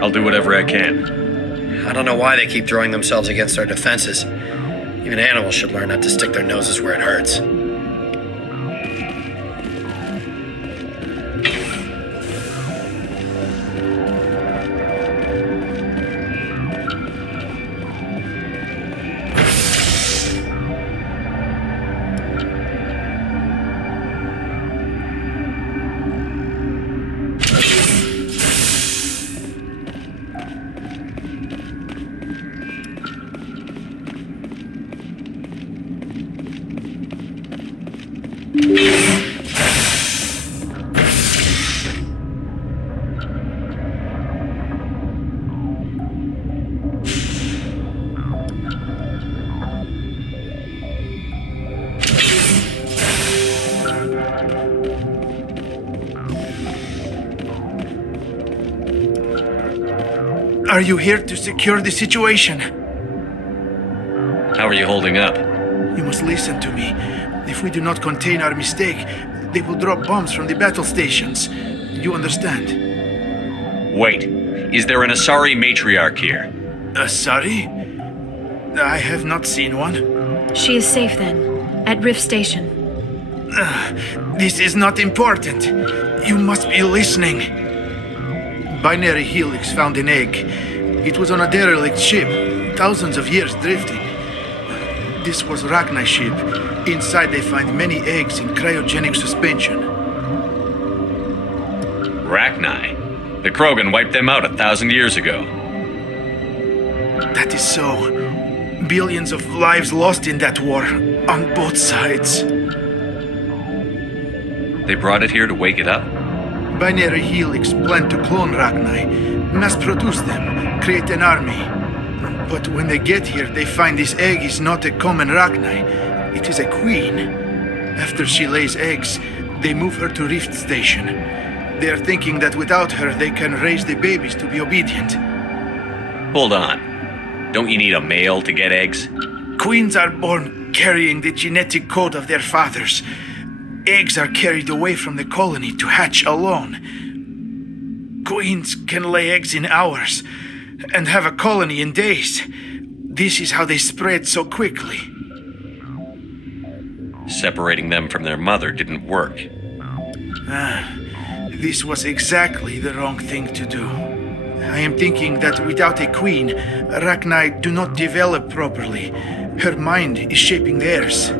I'll do whatever I can. I don't know why they keep throwing themselves against our defenses. Even animals should learn not to stick their noses where it hurts. Are you here to secure the situation? How are you holding up? You must listen to me. If we do not contain our mistake, they will drop bombs from the battle stations. You understand? Wait, is there an Asari matriarch here? Asari? I have not seen one. She is safe then, at Rift Station. This is not important. You must be listening. Binary Helix found an egg. It was on a derelict ship, thousands of years drifting. This was Rachni's ship. Inside they find many eggs in cryogenic suspension. Rachni? The Krogan wiped them out 1,000 years ago. That is so. Billions of lives lost in that war, on both sides. They brought it here to wake it up? Binary Helix planned to clone Rachni, mass produce them, create an army. But when they get here, they find this egg is not a common Rachni. It is a queen. After she lays eggs, they move her to Rift Station. They are thinking that without her, they can raise the babies to be obedient. Hold on. Don't you need a male to get eggs? Queens are born carrying the genetic code of their fathers. Eggs are carried away from the colony to hatch alone. Queens can lay eggs in hours and have a colony in days. This is how they spread so quickly. Separating them from their mother didn't work. This was exactly the wrong thing to do. I am thinking that without a queen, Rachni do not develop properly. Her mind is shaping theirs.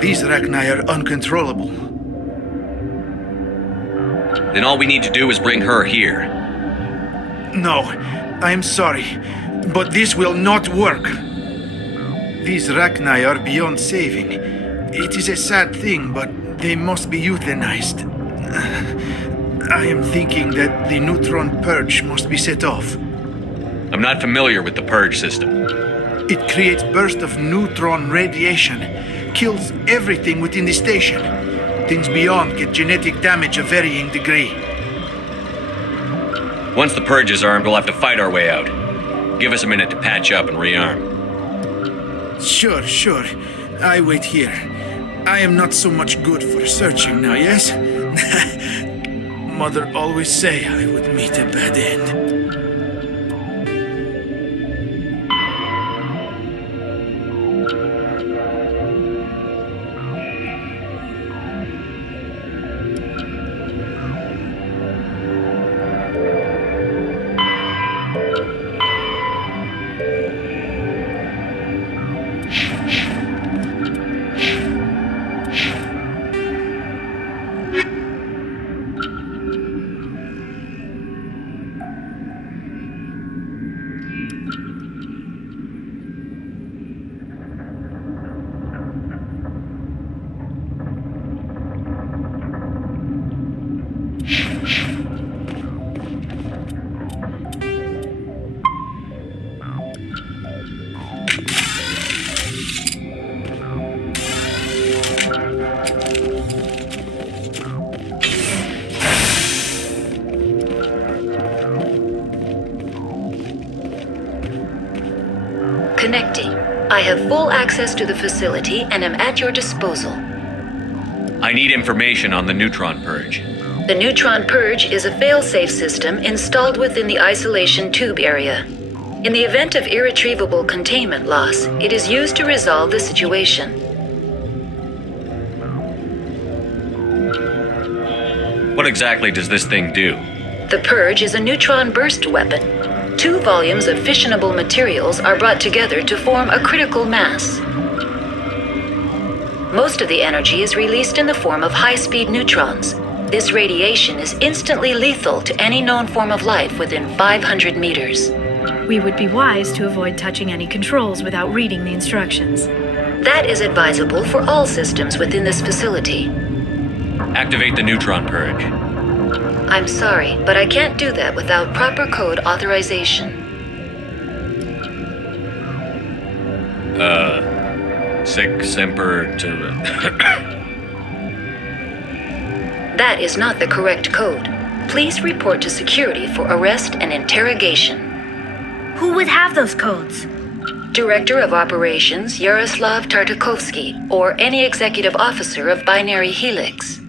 These Rachni are uncontrollable. Then all we need to do is bring her here. No, I am sorry, but this will not work. These Rachni are beyond saving. It is a sad thing, but they must be euthanized. I am thinking that the neutron purge must be set off. I'm not familiar with the purge system. It creates bursts of neutron radiation, kills everything within the station. Things beyond get genetic damage of varying degree. Once the purge is armed, we'll have to fight our way out. Give us a minute to patch up and rearm. Sure. I wait here. I am not so much good for searching now, yes? Mother always say I would meet a bad end. Connecting. I have full access to the facility and am at your disposal. I need information on the neutron purge. The neutron purge is a fail-safe system installed within the isolation tube area. In the event of irretrievable containment loss, it is used to resolve the situation. What exactly does this thing do? The purge is a neutron burst weapon. 2 volumes of fissionable materials are brought together to form a critical mass. Most of the energy is released in the form of high-speed neutrons. This radiation is instantly lethal to any known form of life within 500 meters. We would be wise to avoid touching any controls without reading the instructions. That is advisable for all systems within this facility. Activate the neutron purge. I'm sorry, but I can't do that without proper code authorization. Sic semper to... That is not the correct code. Please report to security for arrest and interrogation. Who would have those codes? Director of Operations Yaroslav Tartakovsky, or any executive officer of Binary Helix.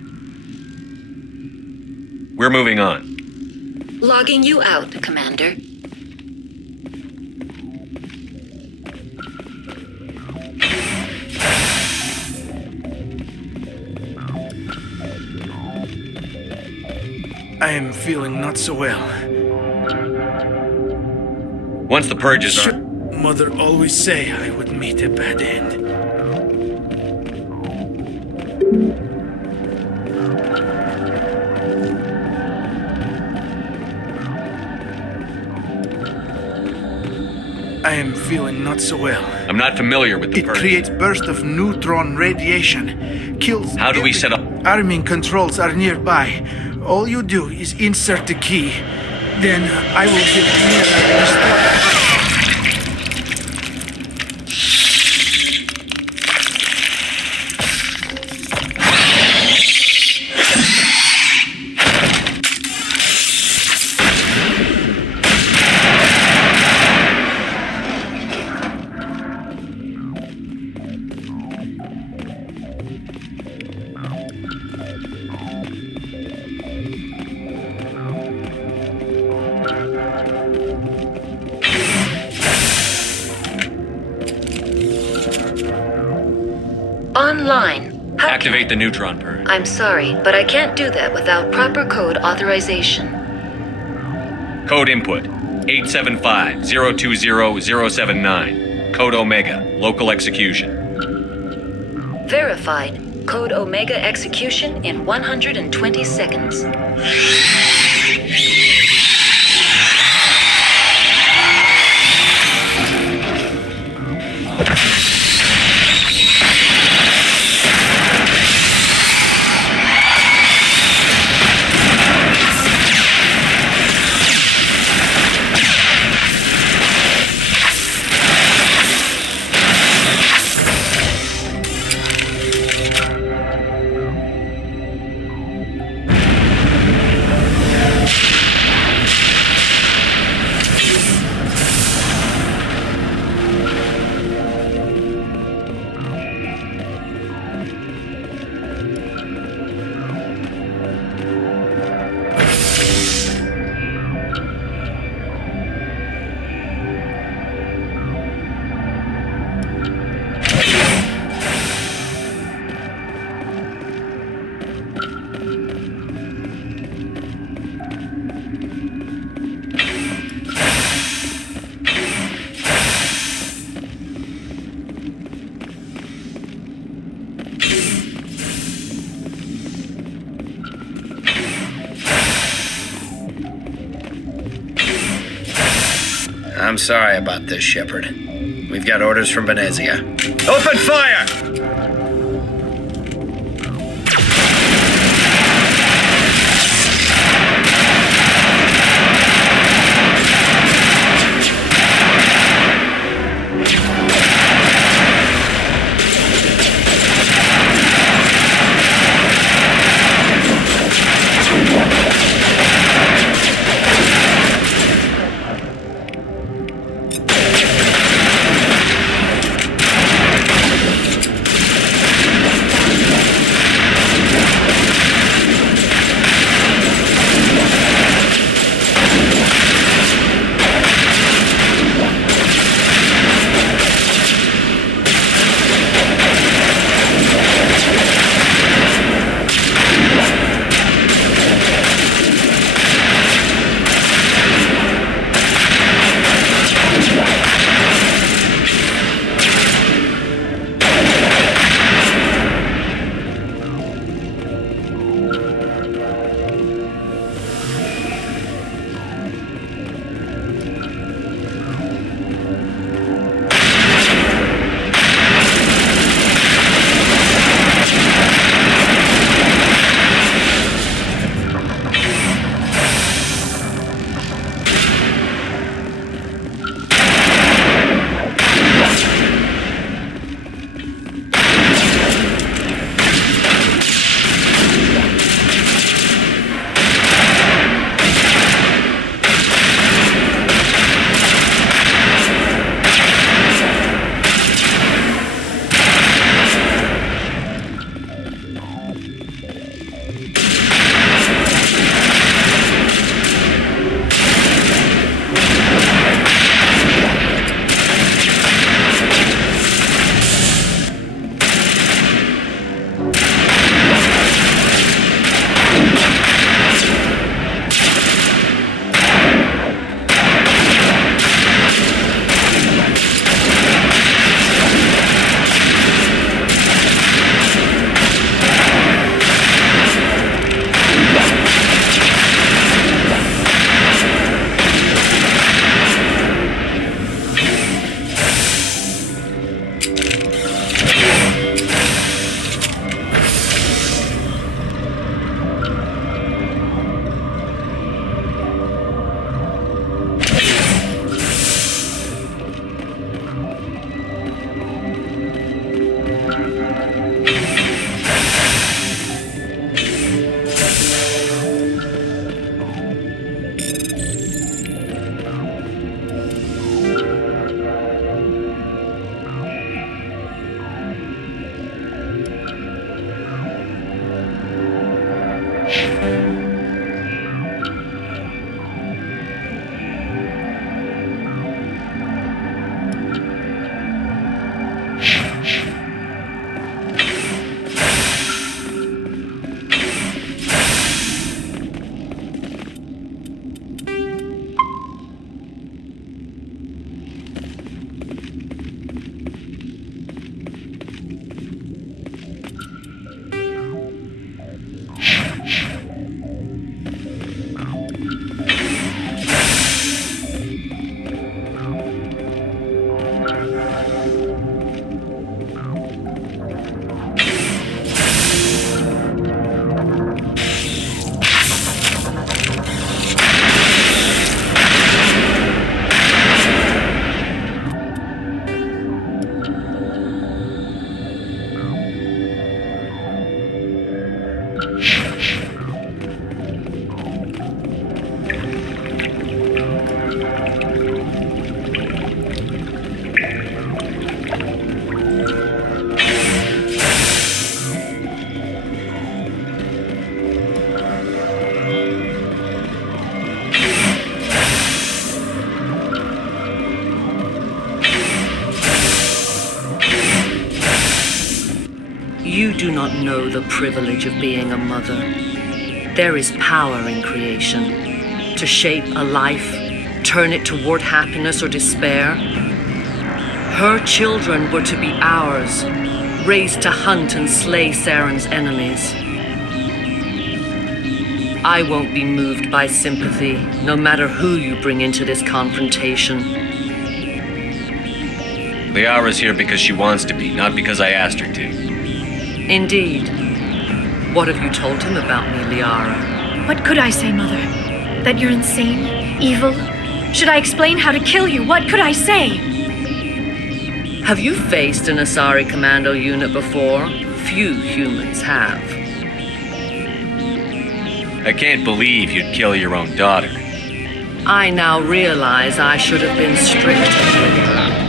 We're moving on. Logging you out, Commander. I am feeling not so well. Once the purge is armed... Mother always say I would meet a bad end. I am feeling not so well. I'm not familiar with the It creates bursts of neutron radiation. Kills. How do we set up? Arming controls are nearby. All you do is insert the key. Then I will give Liara a Online. Activate the neutron purge. I'm sorry, but I can't do that without proper code authorization. Code input 875-020-079. Code Omega. Local execution. Verified. Code Omega execution in 120 seconds. I'm sorry about this, Shepard. We've got orders from Venezia. Open fire! do not know the privilege of being a mother. There is power in creation. To shape a life, turn it toward happiness or despair. Her children were to be ours, raised to hunt and slay Saren's enemies. I won't be moved by sympathy, no matter who you bring into this confrontation. Liara's here because she wants to be, not because I asked her to. Indeed. What have you told him about me, Liara? What could I say, Mother? That you're insane? Evil? Should I explain how to kill you? What could I say? Have you faced an Asari commando unit before? Few humans have. I can't believe you'd kill your own daughter. I now realize I should have been stricter with her.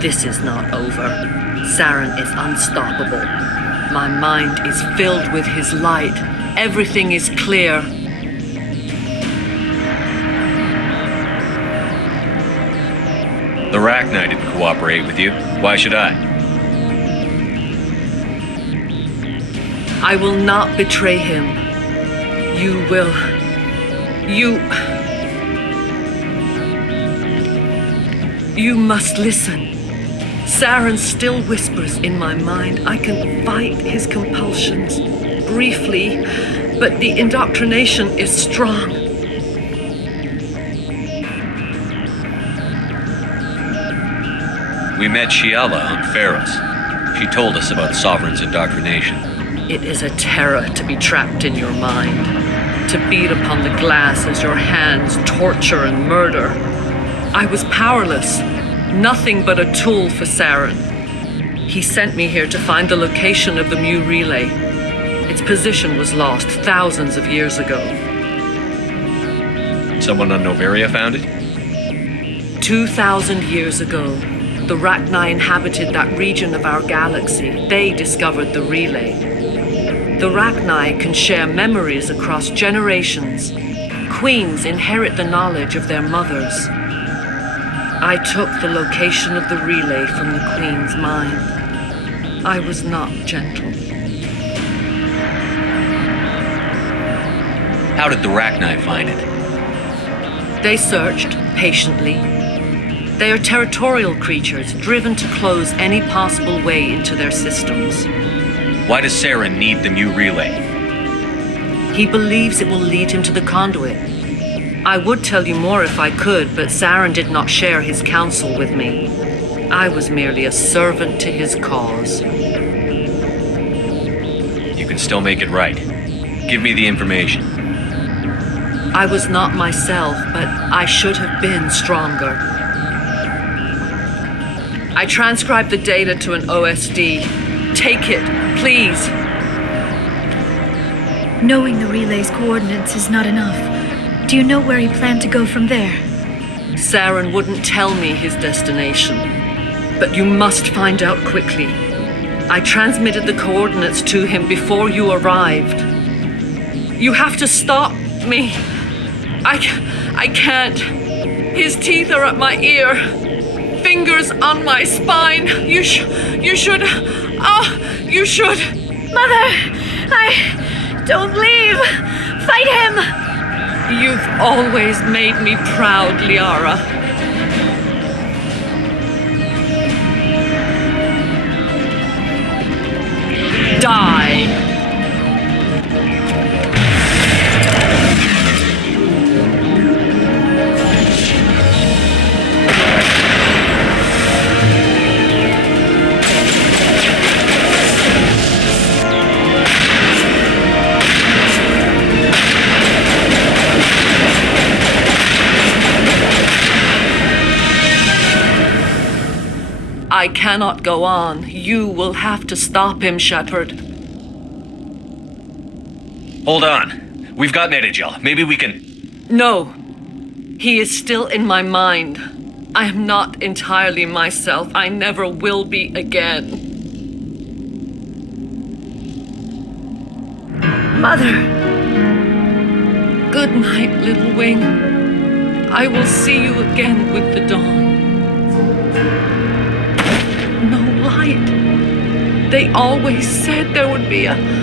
This is not over. Saren is unstoppable. My mind is filled with his light. Everything is clear. The Rachni didn't cooperate with you. Why should I? I will not betray him. You will. You must listen. Saren still whispers in my mind. I can fight his compulsions. Briefly, but the indoctrination is strong. We met Shiala on Pharos. She told us about Sovereign's indoctrination. It is a terror to be trapped in your mind. To beat upon the glass as your hands torture and murder. I was powerless. Nothing but a tool for Saren. He sent me here to find the location of the Mu relay. Its position was lost thousands of years ago. Someone on Noveria found it? 2,000 years ago, the Rachni inhabited that region of our galaxy. They discovered the relay. The Rachni can share memories across generations. Queens inherit the knowledge of their mothers. I took the location of the relay from the Queen's mind. I was not gentle. How did the Rachni find it? They searched patiently. They are territorial creatures driven to close any possible way into their systems. Why does Saren need the new relay? He believes it will lead him to the conduit. I would tell you more if I could, but Saren did not share his counsel with me. I was merely a servant to his cause. You can still make it right. Give me the information. I was not myself, but I should have been stronger. I transcribed the data to an OSD. Take it, please. Knowing the relay's coordinates is not enough. Do you know where he planned to go from there? Saren wouldn't tell me his destination, but you must find out quickly. I transmitted the coordinates to him before you arrived. You have to stop me. I can't. His teeth are at my ear. Fingers on my spine. You should. You should. Mother, don't leave. Fight him. You've always made me proud, Liara. Die. I cannot go on. You will have to stop him, Shepard. Hold on. We've got Metagel. Maybe we can... No. He is still in my mind. I am not entirely myself. I never will be again. Mother. Good night, little wing. I will see you again with the dawn. No light. They always said there would be a...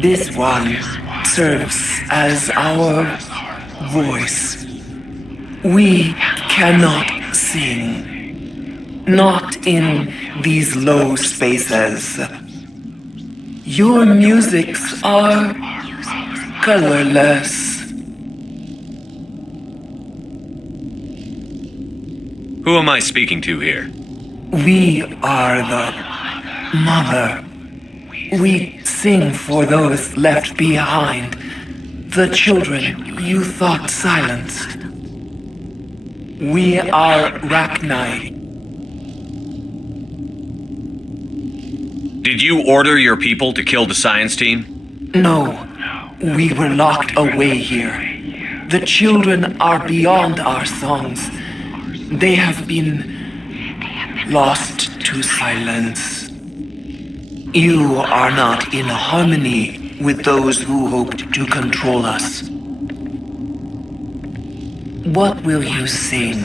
This one serves as our voice. We cannot sing, not in these low spaces. Your musics are colorless. Who am I speaking to here? We are the mother. We sing for those left behind, the children you thought silenced. We are Rachni. Did you order your people to kill the science team? No, we were locked away here. The children are beyond our songs. They have been lost to silence. You are not in harmony with those who hoped to control us. What will you sing?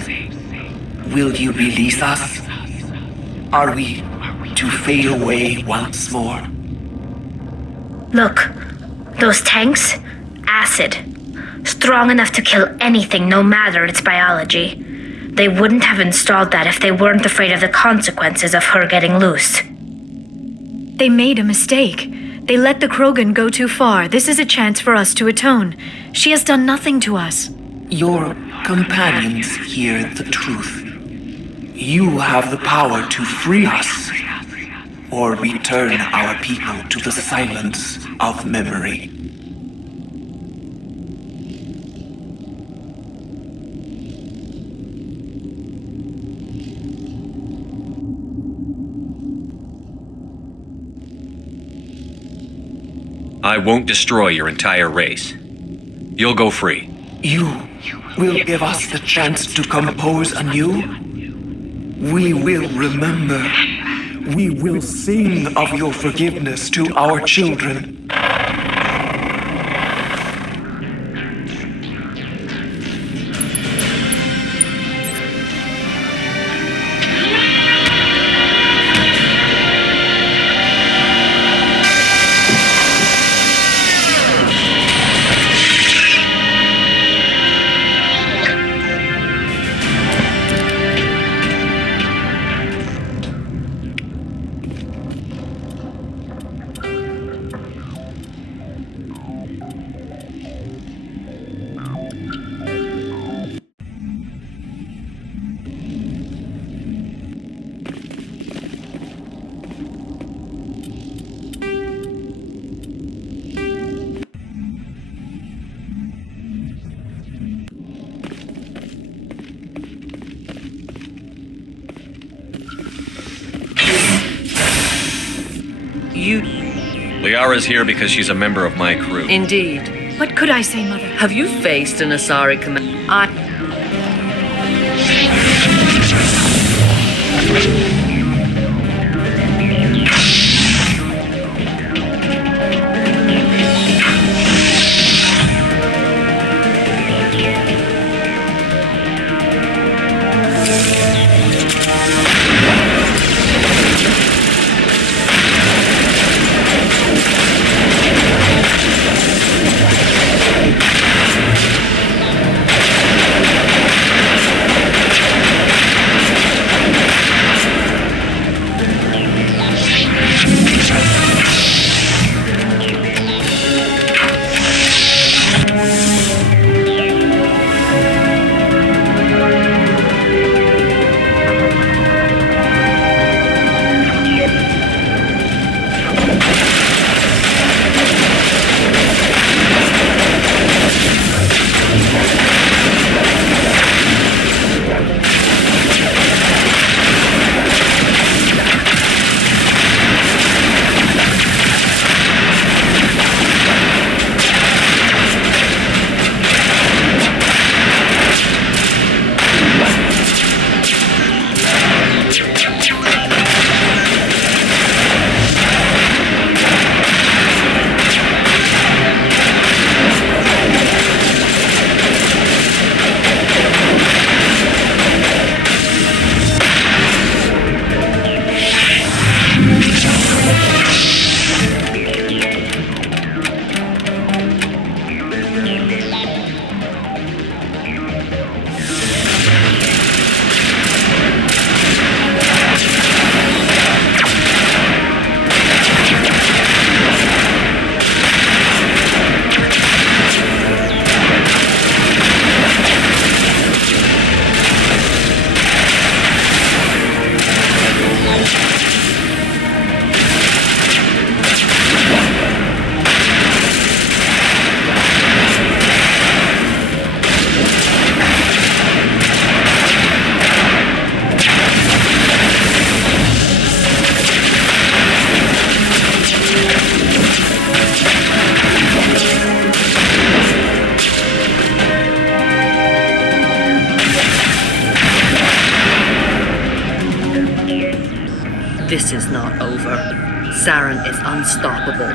Will you release us? Are we to fade away once more? Look, those tanks? Acid. Strong enough to kill anything, no matter its biology. They wouldn't have installed that if they weren't afraid of the consequences of her getting loose. They made a mistake. They let the Krogan go too far. This is a chance for us to atone. She has done nothing to us. Your companions hear the truth. You have the power to free us, or return our people to the silence of memory. I won't destroy your entire race. You'll go free. You will give us the chance to compose anew? We will remember. We will sing of your forgiveness to our children. Liara's here because she's a member of my crew. Indeed. What could I say, Mother? Have you faced an Asari command? Saren is unstoppable.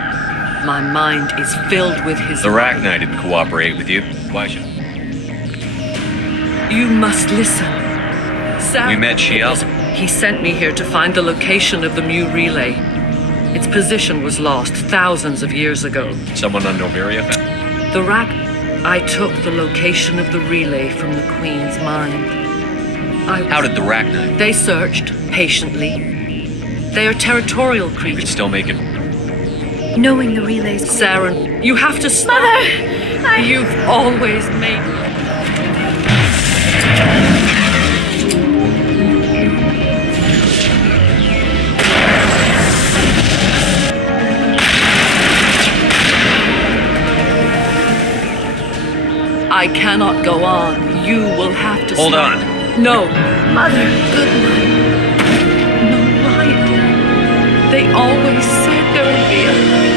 My mind is filled with his... The Rachni didn't cooperate with you. Why should... You must listen. Saren... We met Shiel. He sent me here to find the location of the Mu relay. Its position was lost thousands of years ago. Someone on Noveria found? The I took the location of the relay from the Queen's mind. How did the Rachni? They searched, patiently. They are territorial creatures. You could still make it... Knowing the relays... Saren, you have to stop. Mother! You've always made... I cannot go on. You will have to Hold stop. on. No. Mother, good night. No light. They always said there would be a...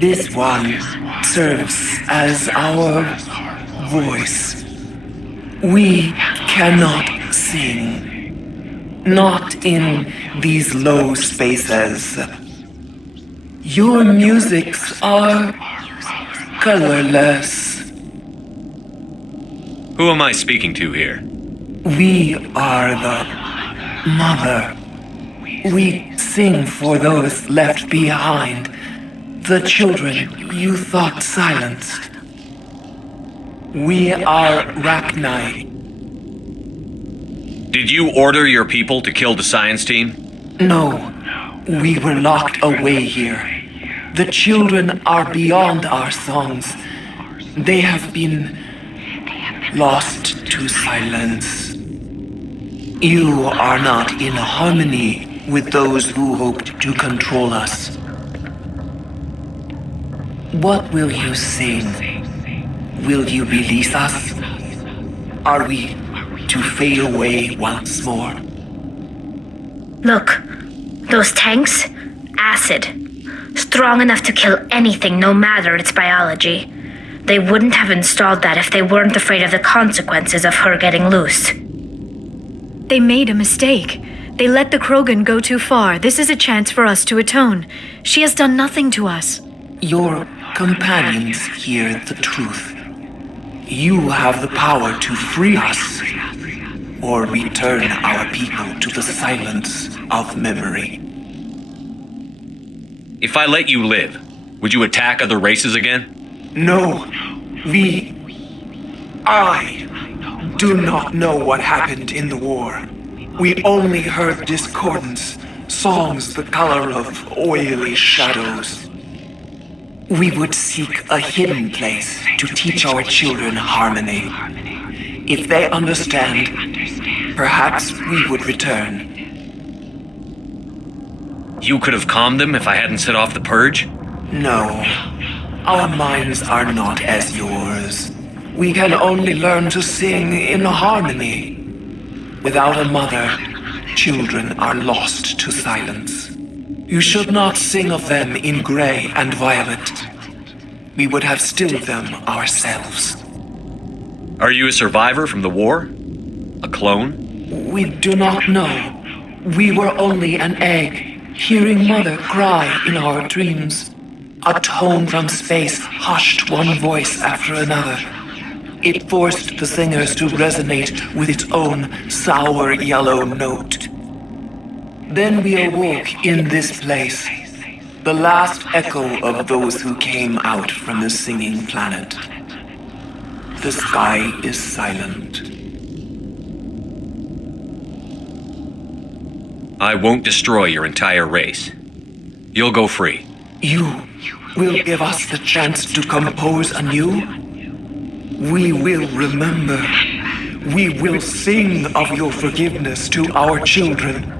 This one serves as our voice. We cannot sing. Not in these low spaces. Your musics are colorless. Who am I speaking to here? We are the mother. We sing for those left behind. The children you thought silenced. We are Rachni. Did you order your people to kill the science team? No, we were locked away here. The children are beyond our songs. They have been lost to silence. You are not in harmony with those who hoped to control us. What will you sing? Will you release us? Are we to fade away once more? Look, those tanks? Acid. Strong enough to kill anything, no matter its biology. They wouldn't have installed that if they weren't afraid of the consequences of her getting loose. They made a mistake. They let the Krogan go too far. This is a chance for us to atone. She has done nothing to us. Your companions hear the truth. You have the power to free us, or return our people to the silence of memory. If I let you live, would you attack other races again? No, I do not know what happened in the war. We only heard discordance, songs the color of oily shadows. We would seek a hidden place to teach our children harmony. If they understand, perhaps we would return. You could have calmed them if I hadn't set off the purge? No, our minds are not as yours. We can only learn to sing in harmony. Without a mother, children are lost to silence. You should not sing of them in gray and violet. We would have stilled them ourselves. Are you a survivor from the war? A clone? We do not know. We were only an egg, hearing Mother cry in our dreams. A tone from space hushed one voice after another. It forced the singers to resonate with its own sour yellow note. Then we awoke in this place, the last echo of those who came out from the singing planet. The sky is silent. I won't destroy your entire race. You'll go free. You will give us the chance to compose anew? We will remember. We will sing of your forgiveness to our children.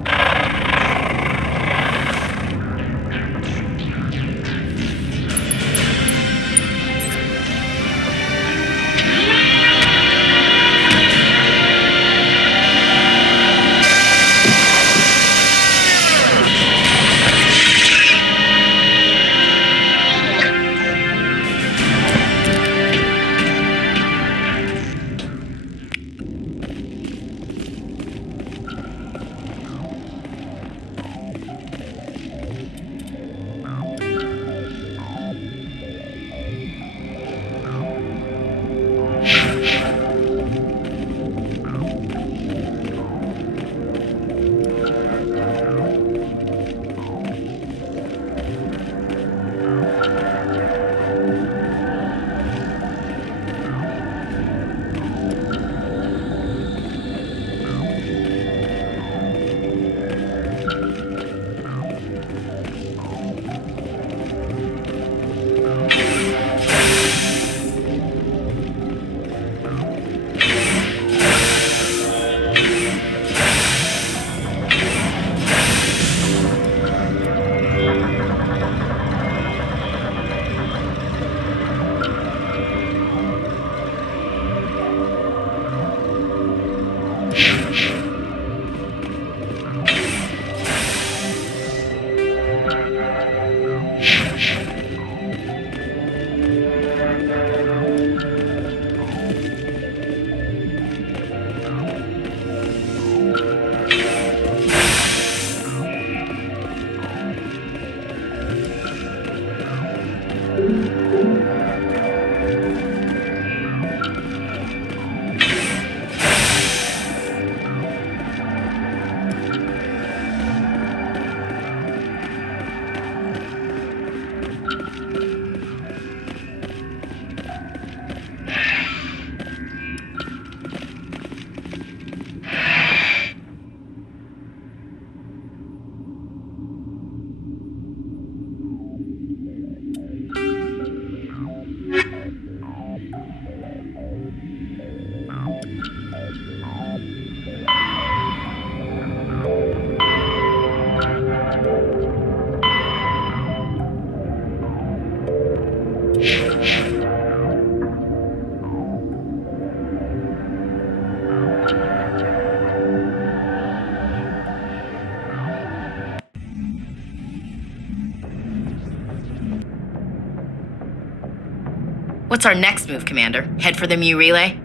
What's our next move, Commander? Head for the Mu Relay?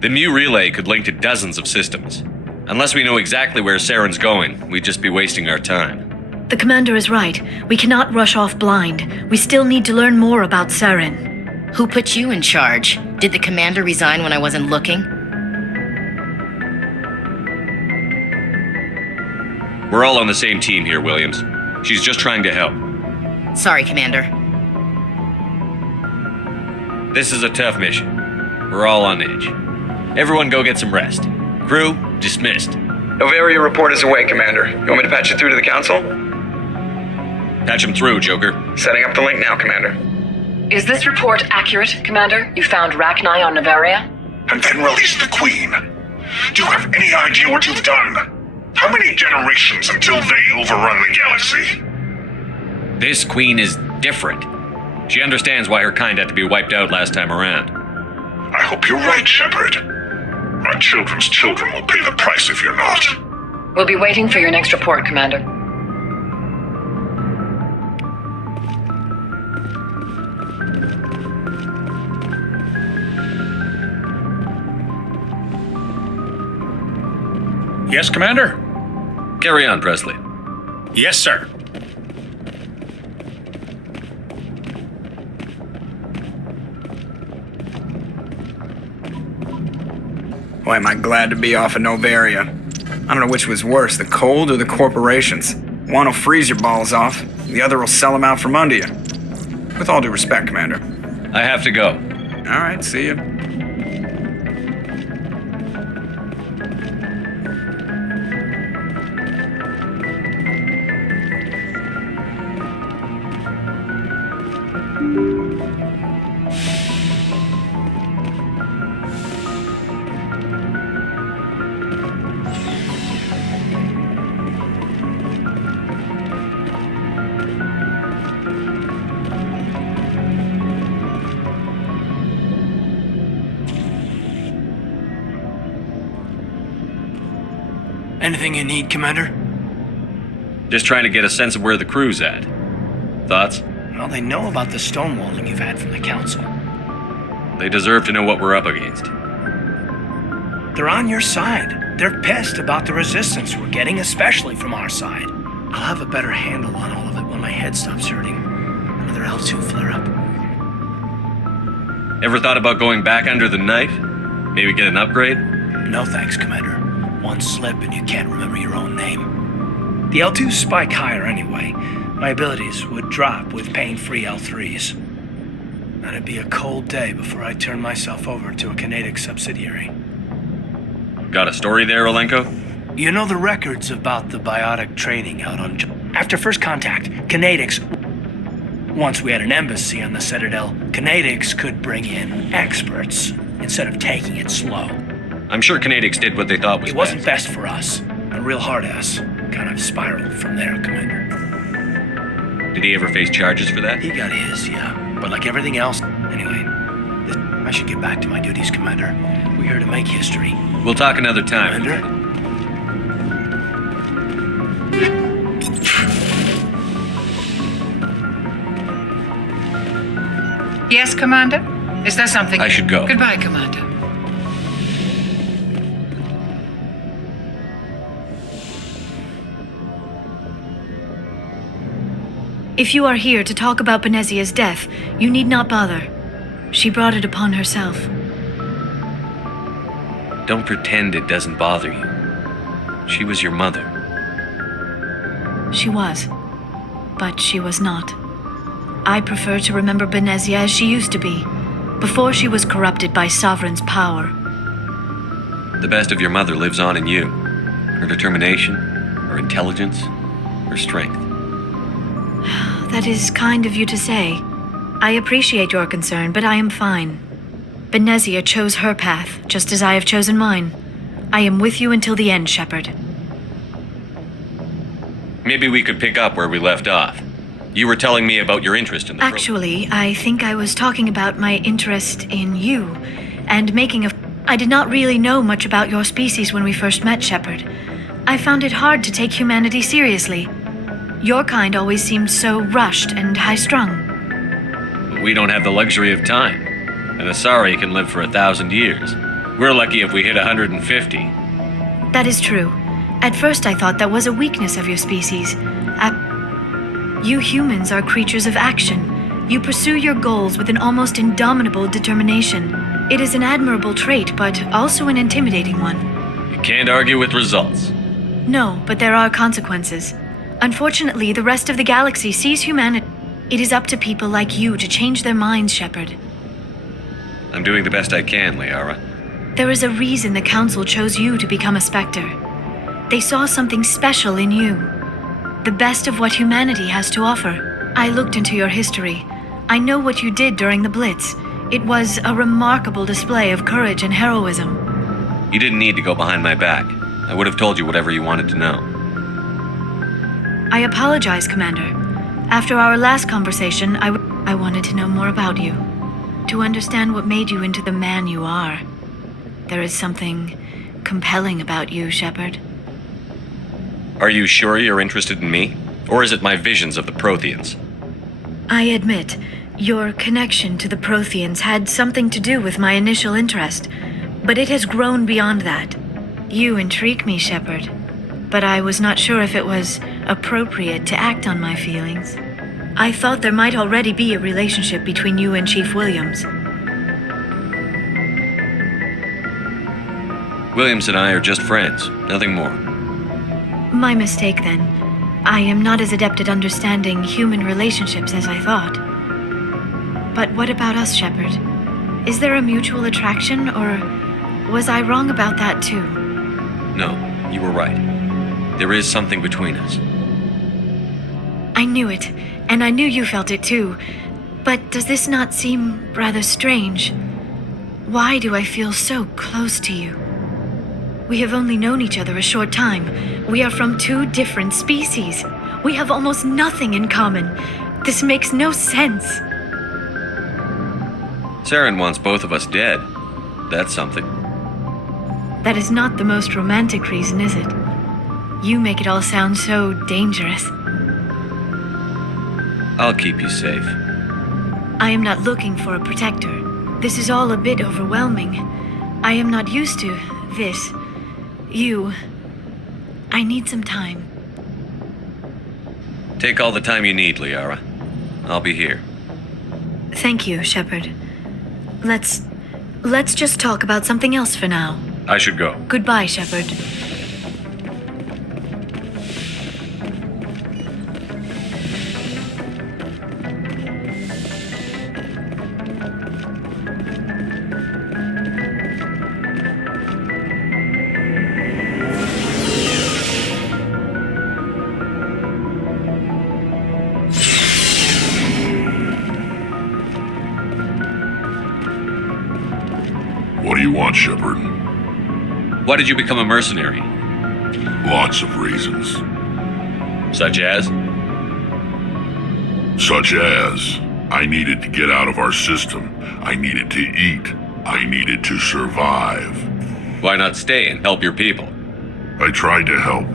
The Mu Relay could link to dozens of systems. Unless we know exactly where Saren's going, we'd just be wasting our time. The commander is right. We cannot rush off blind. We still need to learn more about Saren. Who put you in charge? Did the commander resign when I wasn't looking? We're all on the same team here, Williams. She's just trying to help. Sorry, Commander. This is a tough mission. We're all on edge. Everyone go get some rest. Crew, dismissed. Novaria report is away, Commander. You want me to patch it through to the Council? Patch him through, Joker. Setting up the link now, Commander. Is this report accurate, Commander? You found Rachni on Novaria? And then released the Queen. Do you have any idea what you've done? How many generations until they overrun the galaxy? This Queen is different. She understands why her kind had to be wiped out last time around. I hope you're right, Shepard. My children's children will pay the price if you're not. We'll be waiting for your next report, Commander. Yes, Commander? Carry on, Presley. Yes, sir. Boy, am I glad to be off of Novaria. I don't know which was worse, the cold or the corporations. One will freeze your balls off, the other will sell them out from under you. With all due respect, Commander. I have to go. All right, see you. Anything you need, Commander? Just trying to get a sense of where the crew's at. Thoughts? Well, they know about the stonewalling you've had from the Council. They deserve to know what we're up against. They're on your side. They're pissed about the resistance we're getting, especially from our side. I'll have a better handle on all of it when my head stops hurting. Another L2 flare-up. Ever thought about going back under the knife? Maybe get an upgrade? No thanks, Commander. One slip and you can't remember your own name. The L2s spike higher anyway. My abilities would drop with pain-free L3s. And it'd be a cold day before I turn myself over to a Canadic subsidiary. Got a story there, Olenko? You know the records about the biotic training out on... After first contact, Canadics... Once we had an embassy on the Citadel, Canadics could bring in experts instead of taking it slow. I'm sure Canadics did what they thought was It wasn't best for us. A real hard ass. Kind of spiraled from there, Commander. Did he ever face charges for that? He got his, yeah. But like everything else... Anyway, I should get back to my duties, Commander. We're here to make history. We'll talk another time. Commander? Yes, Commander? Is there something... I should go. Goodbye, Commander. If you are here to talk about Benezia's death, you need not bother. She brought it upon herself. Don't pretend it doesn't bother you. She was your mother. She was. But she was not. I prefer to remember Benezia as she used to be, before she was corrupted by Sovereign's power. The best of your mother lives on in you. Her determination, her intelligence, her strength. That is kind of you to say. I appreciate your concern, but I am fine. Benezia chose her path, just as I have chosen mine. I am with you until the end, Shepard. Maybe we could pick up where we left off. You were telling me about your interest in the Actually, I think I was talking about my interest in you, and making a... I did not really know much about your species when we first met, Shepard. I found it hard to take humanity seriously. Your kind always seemed so rushed and high-strung. We don't have the luxury of time. An Asari can live for 1,000 years. We're lucky if we hit 150. That is true. At first I thought that was a weakness of your species. You humans are creatures of action. You pursue your goals with an almost indomitable determination. It is an admirable trait, but also an intimidating one. You can't argue with results. No, but there are consequences. Unfortunately, the rest of the galaxy sees humanity. It is up to people like you to change their minds, Shepard. I'm doing the best I can, Liara. There is a reason the Council chose you to become a Spectre. They saw something special in you. The best of what humanity has to offer. I looked into your history. I know what you did during the Blitz. It was a remarkable display of courage and heroism. You didn't need to go behind my back. I would have told you whatever you wanted to know. I apologize, Commander. After our last conversation, I wanted to know more about you. To understand what made you into the man you are. There is something compelling about you, Shepard. Are you sure you're interested in me? Or is it my visions of the Protheans? I admit, your connection to the Protheans had something to do with my initial interest, but it has grown beyond that. You intrigue me, Shepard, but I was not sure if it was appropriate to act on my feelings. I thought there might already be a relationship between you and Chief Williams. Williams and I are just friends, nothing more. My mistake, then. I am not as adept at understanding human relationships as I thought. But what about us, Shepard? Is there a mutual attraction, or was I wrong about that too? No, you were right. There is something between us. I knew it, and I knew you felt it too. But does this not seem rather strange? Why do I feel so close to you? We have only known each other a short time. We are from two different species. We have almost nothing in common. This makes no sense. Saren wants both of us dead. That's something. That is not the most romantic reason, is it? You make it all sound so dangerous. I'll keep you safe. I am not looking for a protector. This is all a bit overwhelming. I am not used to this. You. I need some time. Take all the time you need, Liara. I'll be here. Thank you, Shepard. Let's just talk about something else for now. I should go. Goodbye, Shepard. What do you want, Shepard? Why did you become a mercenary? Lots of reasons. Such as? Such as, I needed to get out of our system. I needed to eat. I needed to survive. Why not stay and help your people? I tried to help.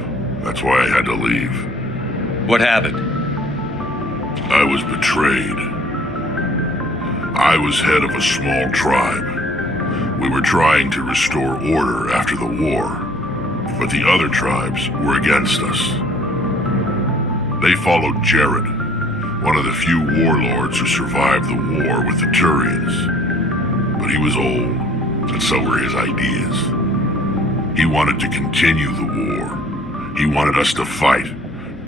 That's why I had to leave. What happened? I was betrayed. I was head of a small tribe. We were trying to restore order after the war, but the other tribes were against us. They followed Jared, one of the few warlords who survived the war with the Turians. But he was old, and so were his ideas. He wanted to continue the war. He wanted us to fight.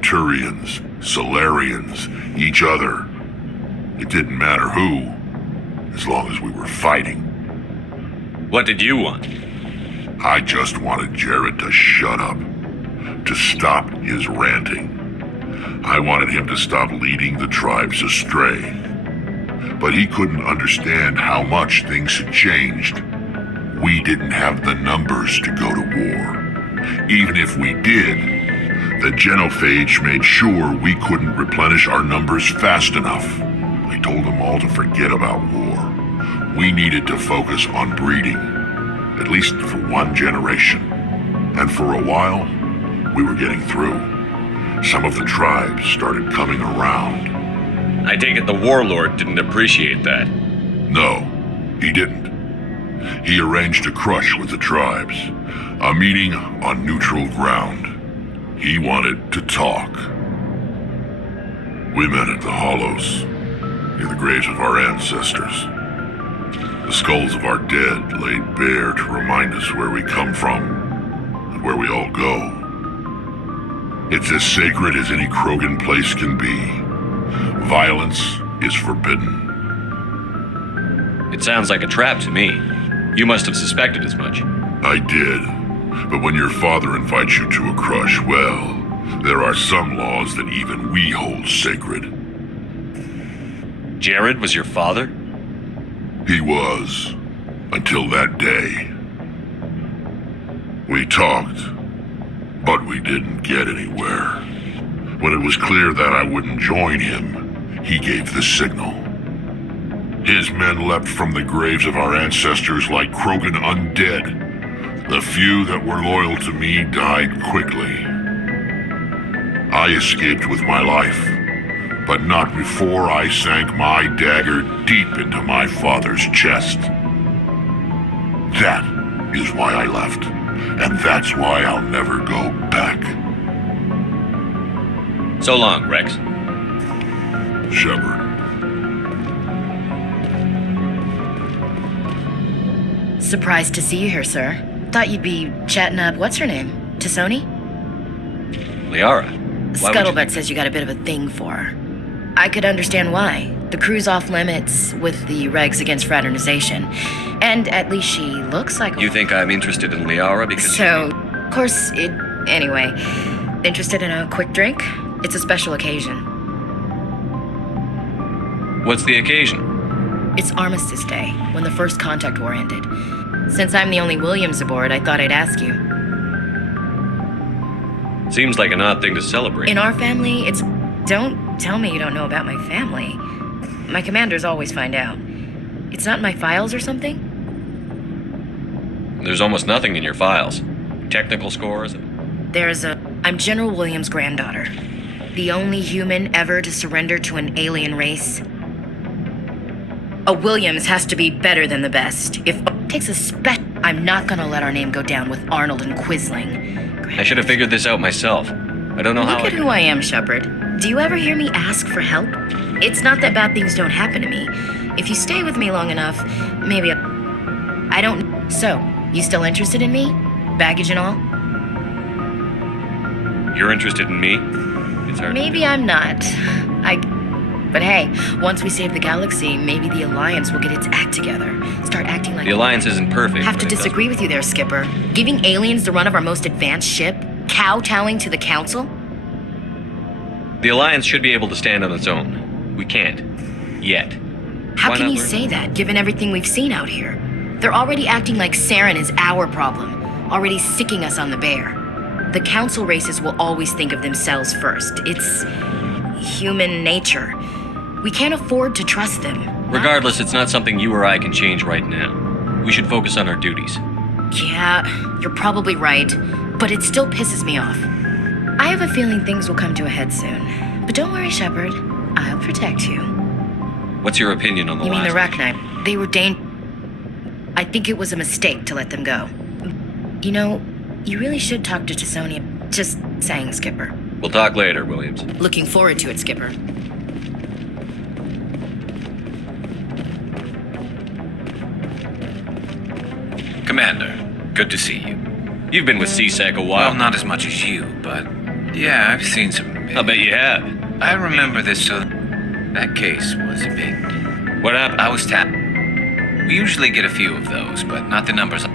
Turians, Solarians, each other. It didn't matter who, as long as we were fighting. What did you want? I just wanted Jared to shut up, to stop his ranting. I wanted him to stop leading the tribes astray. But he couldn't understand how much things had changed. We didn't have the numbers to go to war. Even if we did, the genophage made sure we couldn't replenish our numbers fast enough. I told them all to forget about war. We needed to focus on breeding, at least for one generation. And for a while, we were getting through. Some of the tribes started coming around. I take it the warlord didn't appreciate that. No, he didn't. He arranged a crush with the tribes, a meeting on neutral ground. He wanted to talk. We met at the Hollows, near the graves of our ancestors. The skulls of our dead laid bare to remind us where we come from and where we all go. It's as sacred as any Krogan place can be. Violence is forbidden. It sounds like a trap to me. You must have suspected as much. I did. But when your father invites you to a crush, well, there are some laws that even we hold sacred. Jared was your father? He was, until that day. We talked, but we didn't get anywhere. When it was clear that I wouldn't join him, he gave the signal. His men leapt from the graves of our ancestors like Krogan undead. The few that were loyal to me died quickly. I escaped with my life, but not before I sank my dagger deep into my father's chest. That is why I left, and that's why I'll never go back. So long, Rex. Shepard. Surprised to see you here, sir. Thought you'd be chatting up what's-her-name? T'Soni? Liara, why would you... Scuttlebutt says you got a bit of a thing for her. I could understand why. The crew's off limits with the regs against fraternization. And at least she looks like a... You think I'm interested in Liara because... So, of course, anyway, interested in a quick drink? It's a special occasion. What's the occasion? It's Armistice Day, when the First Contact War ended. Since I'm the only Williams aboard, I thought I'd ask you. Seems like an odd thing to celebrate. In our family, it's... Don't tell me you don't know about my family. My commanders always find out. It's not in my files or something? There's almost nothing in your files. Technical scores? I'm General Williams' granddaughter. The only human ever to surrender to an alien race. A Williams has to be better than the best. If it takes a I'm not gonna let our name go down with Arnold and Quisling. I should have figured this out myself. I don't know how. Look at who I am, Shepard. Do you ever hear me ask for help? It's not that bad things don't happen to me. If you stay with me long enough, maybe I don't... So, you still interested in me? Baggage and all? You're interested in me? It's hard. Maybe I'm not. But hey, once we save the galaxy, maybe the Alliance will get its act together. Start acting like... The Alliance isn't perfect. Have to disagree with you there, Skipper. Giving aliens the run of our most advanced ship? Kowtowing to the Council? The Alliance should be able to stand on its own. We can't. Yet. How can you say that, given everything we've seen out here? They're already acting like Saren is our problem, already sicking us on the bear. The Council races will always think of themselves first. It's human nature. We can't afford to trust them. Regardless, it's not something you or I can change right now. We should focus on our duties. Yeah, you're probably right, but it still pisses me off. I have a feeling things will come to a head soon. But don't worry, Shepard. I'll protect you. What's your opinion on the You mean the last... Rachni? They were I think it was a mistake to let them go. You know, you really should talk to Tisonia. Just saying, Skipper. We'll talk later, Williams. Looking forward to it, Skipper. Commander, good to see you. You've been with CSEC a while. Well, not as much as you, but yeah, I've seen some... I'll bet you have. I remember this, that case was a bit... What happened? I was tapped. We usually get a few of those, but not the numbers.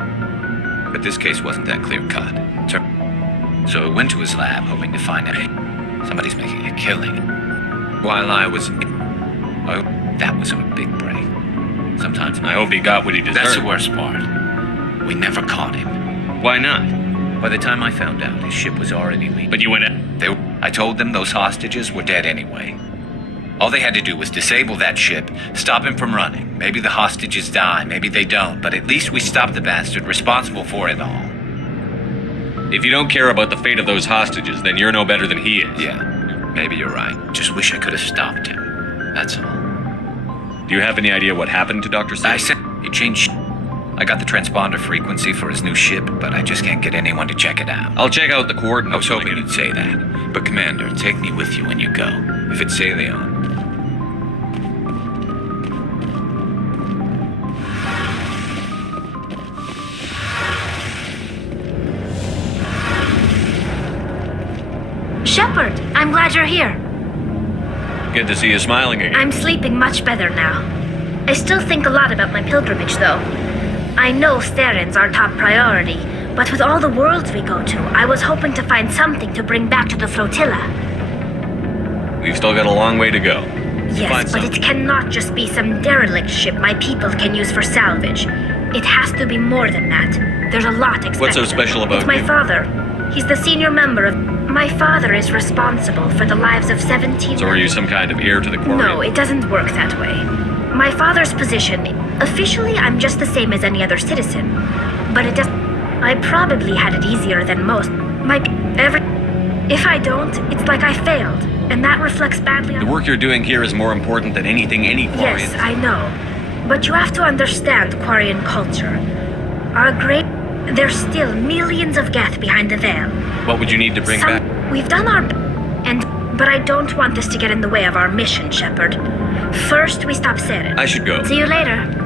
But this case wasn't that clear-cut. So I went to his lab, hoping to find out somebody's making a killing. While I was... Well, that was a big break. Sometimes... I hope he got what he deserved. That's the worst part. We never caught him. Why not? By the time I found out, his ship was already leaving. But you went in. I told them those hostages were dead anyway. All they had to do was disable that ship, stop him from running. Maybe the hostages die, maybe they don't, but at least we stopped the bastard responsible for it all. If you don't care about the fate of those hostages, then you're no better than he is. Yeah, maybe you're right. Just wish I could have stopped him. That's all. Do you have any idea what happened to Dr. Singh? I said he changed. I got the transponder frequency for his new ship, but I just can't get anyone to check it out. I'll check out the coordinates. I was hoping you'd say that. But Commander, take me with you when you go. If it's Leon. Shepard, I'm glad you're here. Good to see you smiling again. I'm sleeping much better now. I still think a lot about my pilgrimage, though. I know Theron's our top priority, but with all the worlds we go to, I was hoping to find something to bring back to the flotilla. We've still got a long way to go. Yes, but it cannot just be some derelict ship my people can use for salvage. It has to be more than that. There's a lot expected. What's so special about It's my father. He's the senior member of... My father is responsible for the lives of 17... So are you some kind of heir to the Quarian? No, it doesn't work that way. My father's position... Officially, I'm just the same as any other citizen. But it does... I probably had it easier than most. If I don't, it's like I failed. And that reflects badly on... The work you're doing here is more important than anything any Quarian... Yes, I know. But you have to understand Quarian culture. Our great... There's still millions of Geth behind the veil. What would you need to bring back? We've done our... But I don't want this to get in the way of our mission, Shepard. First, we stop Saren. I should go. See you later.